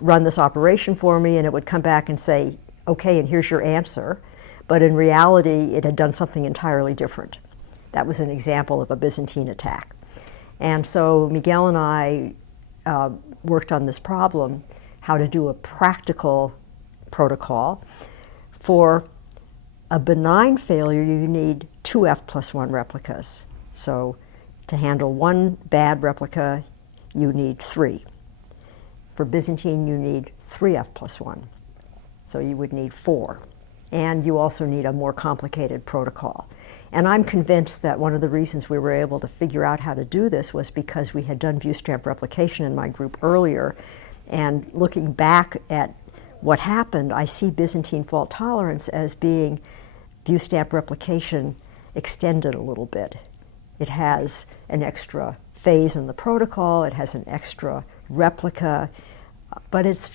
run this operation for me, and it would come back and say, okay, and here's your answer. But in reality, it had done something entirely different. That was an example of a Byzantine attack. And so Miguel and I worked on this problem, how to do a practical protocol. For a benign failure, you need 2 F+1 replicas. So to handle one bad replica, you need 3. For Byzantine, you need 3 F+1. So you would need 4. And you also need a more complicated protocol. And I'm convinced that one of the reasons we were able to figure out how to do this was because we had done view stamp replication in my group earlier. And looking back at what happened, I see Byzantine fault tolerance as being view stamp replication extended a little bit. It has an extra phase in the protocol, it has an extra replica, but it's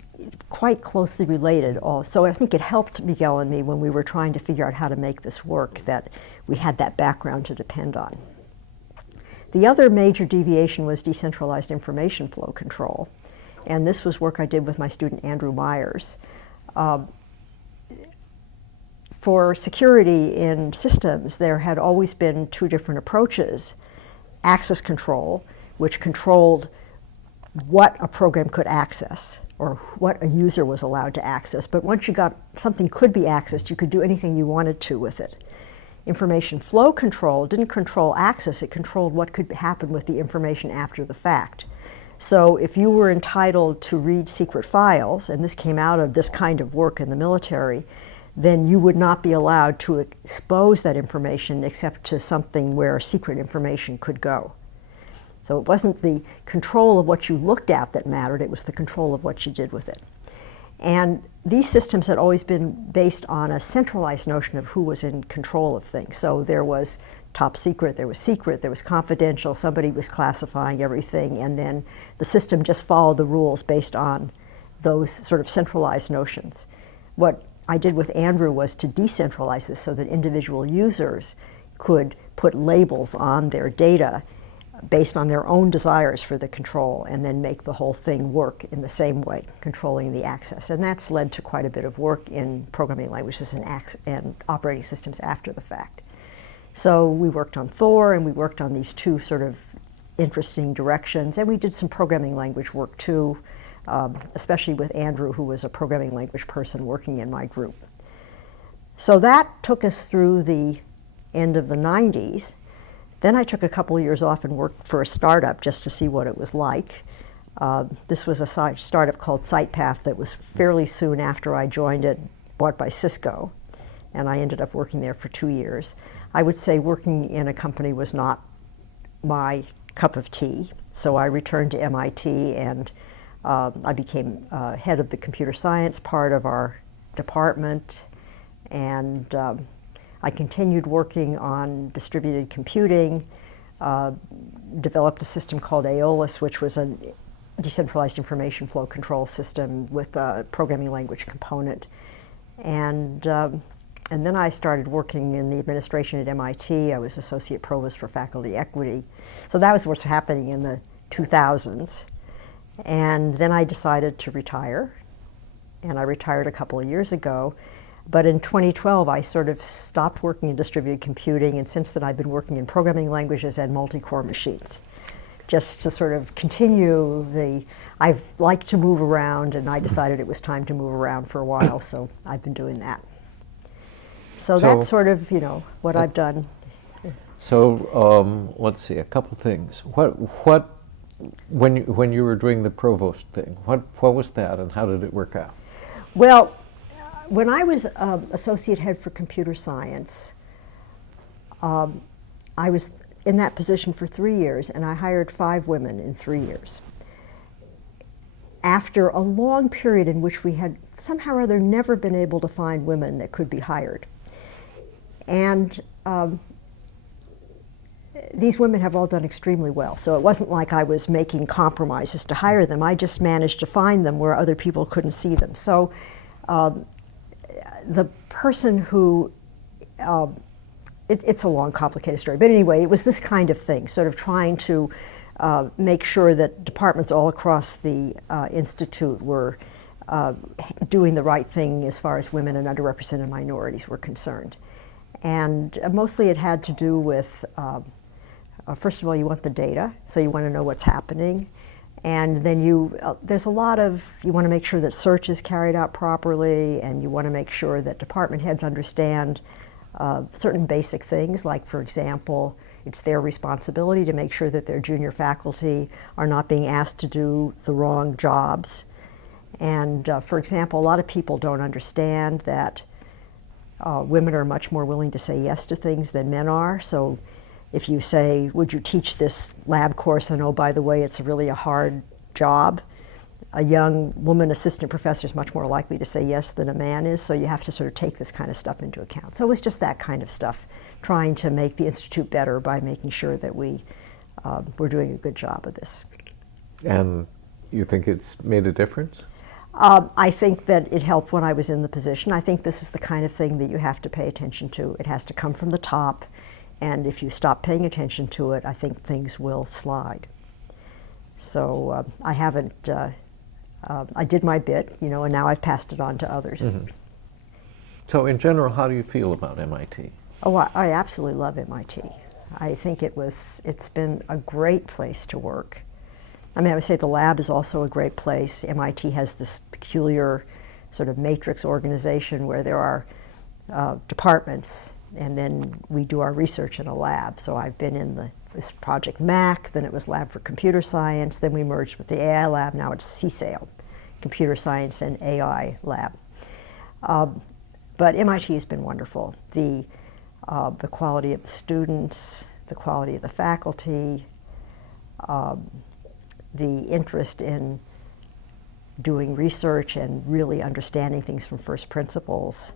quite closely related. So I think it helped Miguel and me when we were trying to figure out how to make this work, that we had that background to depend on. The other major deviation was decentralized information flow control. And this was work I did with my student Andrew Myers. For security in systems, there had always been two different approaches. Access control, which controlled what a program could access or what a user was allowed to access. But once you got something could be accessed, you could do anything you wanted to with it. Information flow control didn't control access, it controlled what could happen with the information after the fact. So if you were entitled to read secret files, and this came out of this kind of work in the military, then you would not be allowed to expose that information except to something where secret information could go. So it wasn't the control of what you looked at that mattered, it was the control of what you did with it. And these systems had always been based on a centralized notion of who was in control of things. So there was top secret, there was confidential, somebody was classifying everything, and then the system just followed the rules based on those sort of centralized notions. What I did with Andrew was to decentralize this so that individual users could put labels on their data based on their own desires for the control and then make the whole thing work in the same way, controlling the access. And that's led to quite a bit of work in programming languages and operating systems after the fact. So we worked on Thor, and we worked on these two sort of interesting directions, and we did some programming language work too, especially with Andrew, who was a programming language person working in my group. So that took us through the end of the 90s. Then I took a couple of years off and worked for a startup just to see what it was like. This was a startup called SitePath that was fairly soon after I joined it, bought by Cisco, and I ended up working there for 2 years. I would say working in a company was not my cup of tea, so I returned to MIT and I became head of the computer science part of our department, and I continued working on distributed computing, developed a system called Aeolus, which was a decentralized information flow control system with a programming language component. And then I started working in the administration at MIT. I was associate provost for faculty equity. So that was what's happening in the 2000s. And then I decided to retire. And I retired a couple of years ago. But in 2012, I sort of stopped working in distributed computing, and since then I've been working in programming languages and multi-core machines, just to sort of continue I've liked to move around, and I decided it was time to move around for a while, so I've been doing that. So that's sort of, what I've done. So let's see, a couple things. When you were doing the provost thing, what was that, and how did it work out? Well, when I was associate head for computer science, I was in that position for 3 years, and I hired 5 women in 3 years. After a long period in which we had somehow or other never been able to find women that could be hired. And these women have all done extremely well. So it wasn't like I was making compromises to hire them. I just managed to find them where other people couldn't see them. So the person who, it's a long, complicated story, but anyway, it was this kind of thing, sort of trying to make sure that departments all across the Institute were doing the right thing as far as women and underrepresented minorities were concerned. And mostly it had to do with, first of all, you want the data, so you want to know what's happening. And then there's a lot of, you want to make sure that search is carried out properly, and you want to make sure that department heads understand certain basic things, like, for example, it's their responsibility to make sure that their junior faculty are not being asked to do the wrong jobs. And for example, a lot of people don't understand that women are much more willing to say yes to things than men are. So if you say, would you teach this lab course, and oh, by the way, it's really a hard job, a young woman assistant professor is much more likely to say yes than a man is, so you have to sort of take this kind of stuff into account. So it was just that kind of stuff, trying to make the Institute better by making sure that we're doing a good job of this. And you think it's made a difference? I think that it helped when I was in the position. I think this is the kind of thing that you have to pay attention to. It has to come from the top, and if you stop paying attention to it, I think things will slide. So I haven't, I did my bit, you know, and now I've passed it on to others. Mm-hmm. So in general, how do you feel about MIT? Oh, I absolutely love MIT. I think it's been a great place to work. I mean, I would say the lab is also a great place. MIT has this peculiar sort of matrix organization where there are departments, and then we do our research in a lab. So I've been in this Project MAC, then it was Lab for Computer Science, then we merged with the AI lab, now it's CSAIL, Computer Science and AI lab. But MIT has been wonderful. The quality of the students, the quality of the faculty, the interest in doing research and really understanding things from first principles.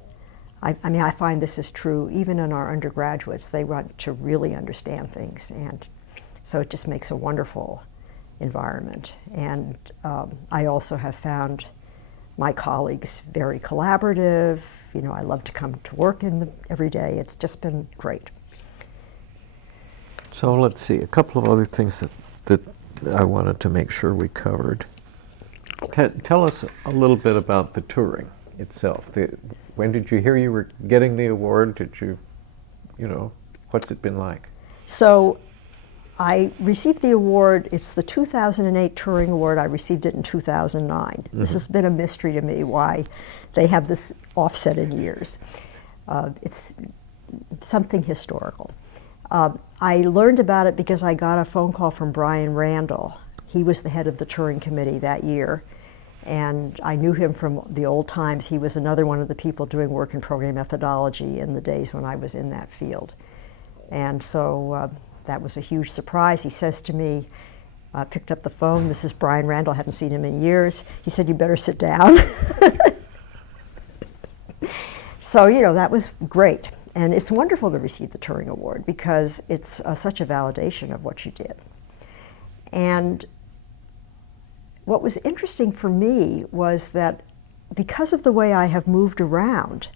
I mean, I find this is true even in our undergraduates. They want to really understand things, and so it just makes a wonderful environment. And I also have found my colleagues very collaborative. You know, I love to come to work every day. It's just been great. So let's see, a couple of other things that I wanted to make sure we covered. Tell us a little bit about the Turing itself. When did you hear you were getting the award? Did you know, what's it been like? So I received the award, it's the 2008 Turing Award. I received it in 2009. Mm-hmm. This has been a mystery to me why they have this offset in years. It's something historical. I learned about it because I got a phone call from Brian Randall. He was the head of the Turing Committee that year, and I knew him from the old times. He was another one of the people doing work in program methodology in the days when I was in that field. And so that was a huge surprise. He says to me, I picked up the phone, this is Brian Randall, hadn't seen him in years. He said, you better sit down. So, you know, that was great. And it's wonderful to receive the Turing Award because it's such a validation of what you did. And what was interesting for me was that because of the way I have moved around,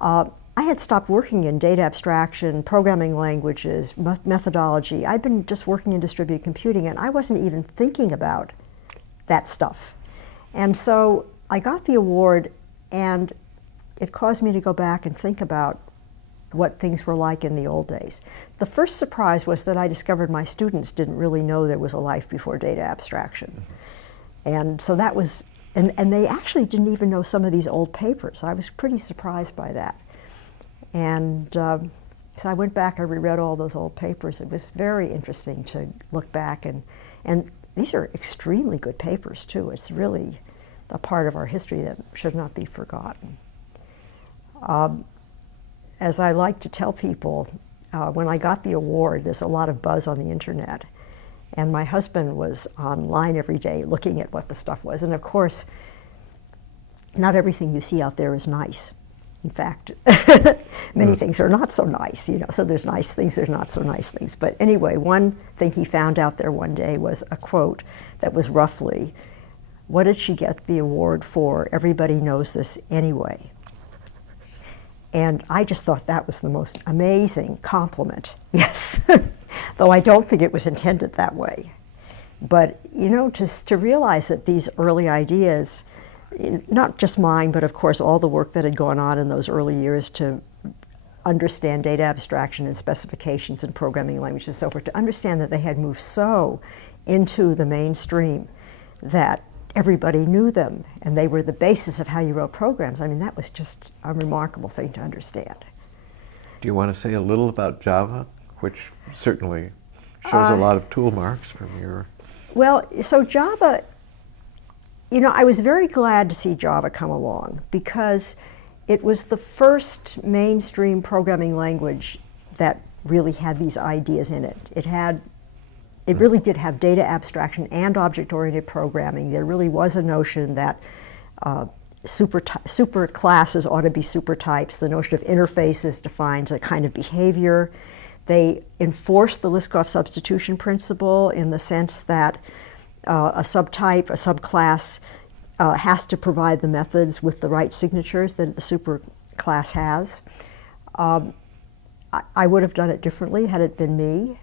I had stopped working in data abstraction, programming languages, methodology. I'd been just working in distributed computing, and I wasn't even thinking about that stuff. And so I got the award, and it caused me to go back and think about what things were like in the old days. The first surprise was that I discovered my students didn't really know there was a life before data abstraction. And so that was, and they actually didn't even know some of these old papers. I was pretty surprised by that. And so I went back, I reread all those old papers. It was very interesting to look back, and these are extremely good papers too. It's really a part of our history that should not be forgotten. As I like to tell people, when I got the award, there's a lot of buzz on the internet. And my husband was online every day looking at what the stuff was. And of course, not everything you see out there is nice. In fact, many things are not so nice, you know. So there's nice things, there's not so nice things. But anyway, one thing he found out there one day was a quote that was roughly, "What did she get the award for? Everybody knows this anyway." And I just thought that was the most amazing compliment, yes, though I don't think it was intended that way. But, you know, just to realize that these early ideas, not just mine, but of course all the work that had gone on in those early years to understand data abstraction and specifications and programming languages and so forth, to understand that they had moved so into the mainstream that everybody knew them, and they were the basis of how you wrote programs. I mean, that was just a remarkable thing to understand. Do you want to say a little about Java, which certainly shows a lot of tool marks from your... Well, so Java, you know, I was very glad to see Java come along because it was the first mainstream programming language that really had these ideas in it. It had it really did have data abstraction and object-oriented programming. There really was a notion that super classes ought to be super types. The notion of interfaces defines a kind of behavior. They enforced the Liskov substitution principle in the sense that a subtype, a subclass, has to provide the methods with the right signatures that the super class has. I would have done it differently had it been me.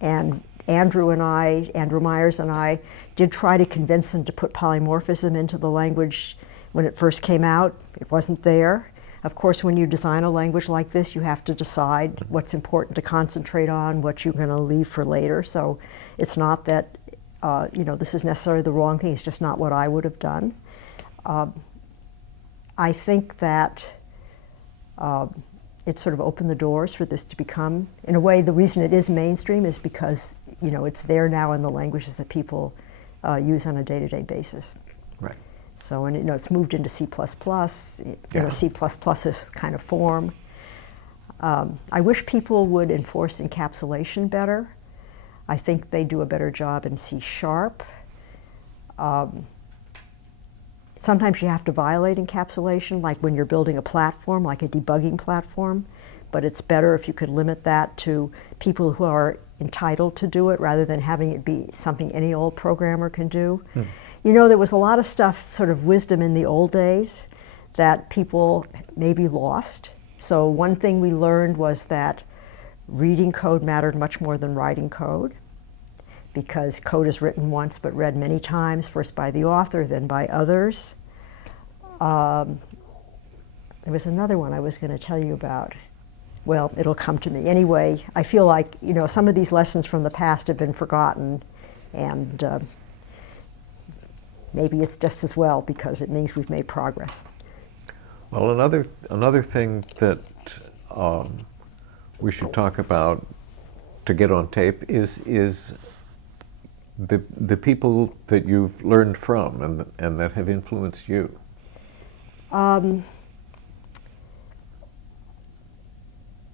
And Andrew Myers and I did try to convince him to put polymorphism into the language when it first came out. It wasn't there. Of course, when you design a language like this, you have to decide what's important to concentrate on, what you're going to leave for later. So it's not that this is necessarily the wrong thing. It's just not what I would have done. I think that it sort of opened the doors for this to become, in a way, the reason it is mainstream is because it's there now in the languages that people use on a day-to-day basis. Right. So, and it's moved into C++, C++'s kind of form. I wish people would enforce encapsulation better. I think they do a better job in C#. Sometimes you have to violate encapsulation, like when you're building a platform, like a debugging platform, but it's better if you could limit that to people who are entitled to do it rather than having it be something any old programmer can do. There was a lot of stuff, sort of wisdom in the old days that people maybe lost. So one thing we learned was that reading code mattered much more than writing code, because code is written once but read many times, first by the author, then by others. There was another one I was going to tell you about. Well, it'll come to me. Anyway, I feel like some of these lessons from the past have been forgotten, and maybe it's just as well because it means we've made progress. Well, another thing that we should talk about to get on tape is the people that you've learned from and that have influenced you.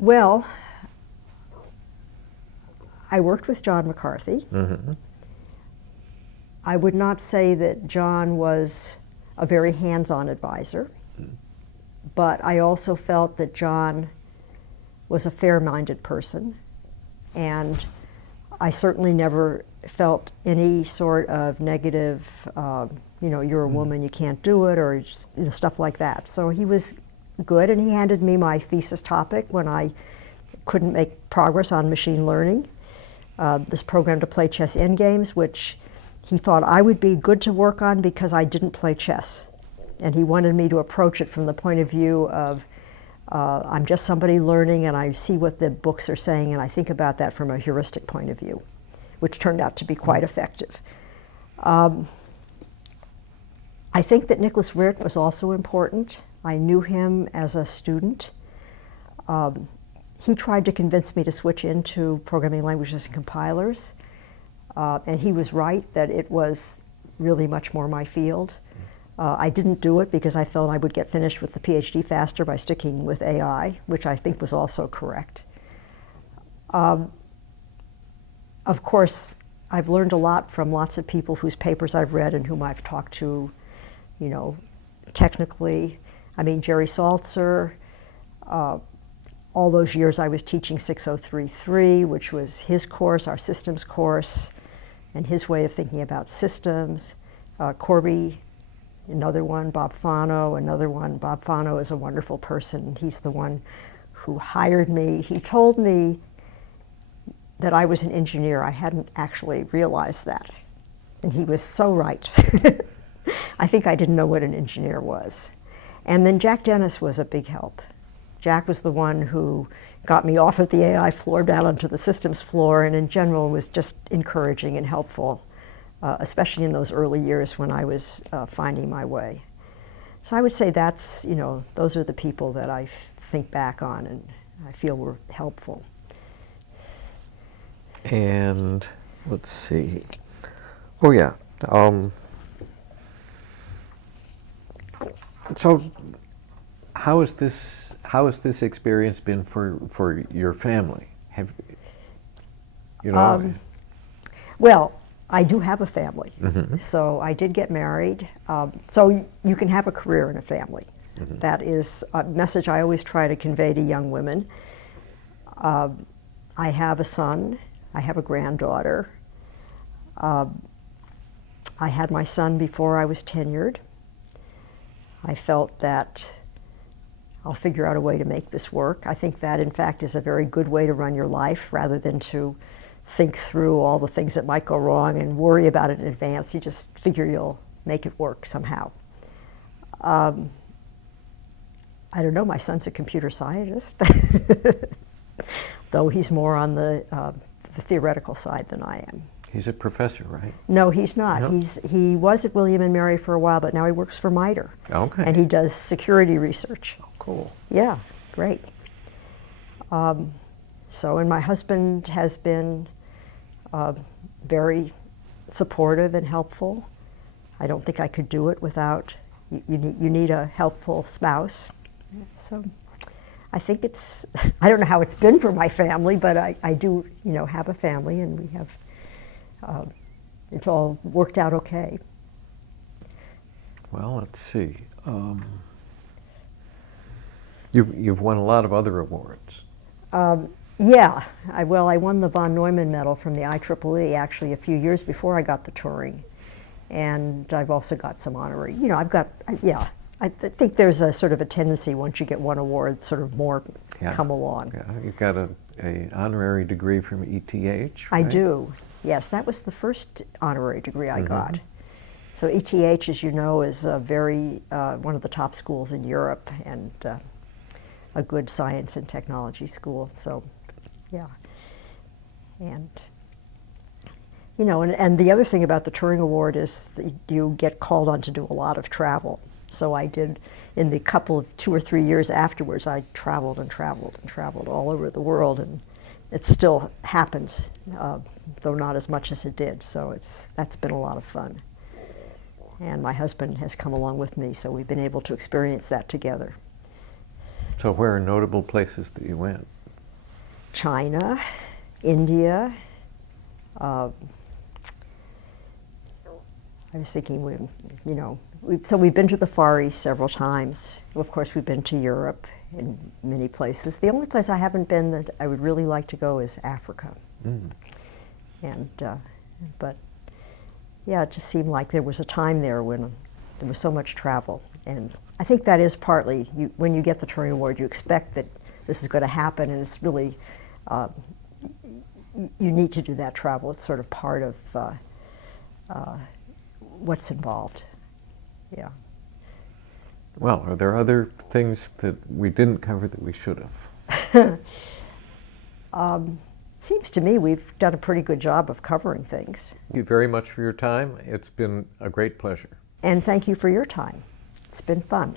Well, I worked with John McCarthy. Mm-hmm. I would not say that John was a very hands-on advisor, but I also felt that John was a fair-minded person, and I certainly never felt any sort of negative, you're a woman, you can't do it, or stuff like that. So he was good, and he handed me my thesis topic when I couldn't make progress on machine learning, this program to play chess endgames, which he thought I would be good to work on because I didn't play chess. And he wanted me to approach it from the point of view of I'm just somebody learning and I see what the books are saying and I think about that from a heuristic point of view, which turned out to be quite effective. I think that Nicholas Wirth was also important. I knew him as a student. He tried to convince me to switch into programming languages and compilers. And he was right that it was really much more my field. I didn't do it because I felt I would get finished with the PhD faster by sticking with AI, which I think was also correct. Of course, I've learned a lot from lots of people whose papers I've read and whom I've talked to, technically. I mean, Jerry Saltzer, all those years I was teaching 6033, which was his course, our systems course, and his way of thinking about systems. Corby, another one. Bob Fano, another one. Bob Fano is a wonderful person. He's the one who hired me. He told me that I was an engineer. I hadn't actually realized that. And he was so right. I think I didn't know what an engineer was. And then Jack Dennis was a big help. Jack was the one who got me off of the AI floor down onto the systems floor, and in general was just encouraging and helpful, especially in those early years when I was finding my way. So I would say that's, those are the people that I think back on and I feel were helpful. And let's see. Oh yeah. So how has this experience been for your family? Well, I do have a family. Mm-hmm. So I did get married. So you can have a career in a family. Mm-hmm. That is a message I always try to convey to young women. I have a son. I have a granddaughter. I had my son before I was tenured. I felt that I'll figure out a way to make this work. I think that, in fact, is a very good way to run your life rather than to think through all the things that might go wrong and worry about it in advance. You just figure you'll make it work somehow. I don't know, my son's a computer scientist, though he's more on the theoretical side than I am. He's a professor, right? No, he's not. No? He was at William and Mary for a while, but now he works for MITRE. Okay. And he does security research. Oh, cool. Yeah, great. And my husband has been very supportive and helpful. I don't think I could do it without, you need a helpful spouse. So I think it's, I don't know how it's been for my family, but I do, have a family, and we have, it's all worked out okay. Well, let's see. You've won a lot of other awards. Yeah, I won the von Neumann Medal from the IEEE actually a few years before I got the Turing, and I've also got some honorary. I think there's a sort of a tendency once you get one award, sort of more come along. Yeah, you've got a honorary degree from ETH. Right? I do. Yes, that was the first honorary degree I got. So ETH, as you know, is a very one of the top schools in Europe, and a good science and technology school. So, yeah, and and the other thing about the Turing Award is that you get called on to do a lot of travel. So I did, in the couple of 2 or 3 years afterwards, I traveled and traveled and traveled all over the world, and it still happens, though not as much as it did. So that's been a lot of fun. And my husband has come along with me, so we've been able to experience that together. So where are notable places that you went? China, India. I was thinking, we've been to the Far East several times. Of course, we've been to Europe in many places. The only place I haven't been that I would really like to go is Africa. Mm. And, but yeah, it just seemed like there was a time there when there was so much travel. And I think that is partly, when you get the Turing Award, you expect that this is going to happen, and it's really, you need to do that travel. It's sort of part of what's involved. Yeah. Well, are there other things that we didn't cover that we should have? Seems to me we've done a pretty good job of covering things. Thank you very much for your time. It's been a great pleasure. And thank you for your time. It's been fun.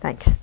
Thanks.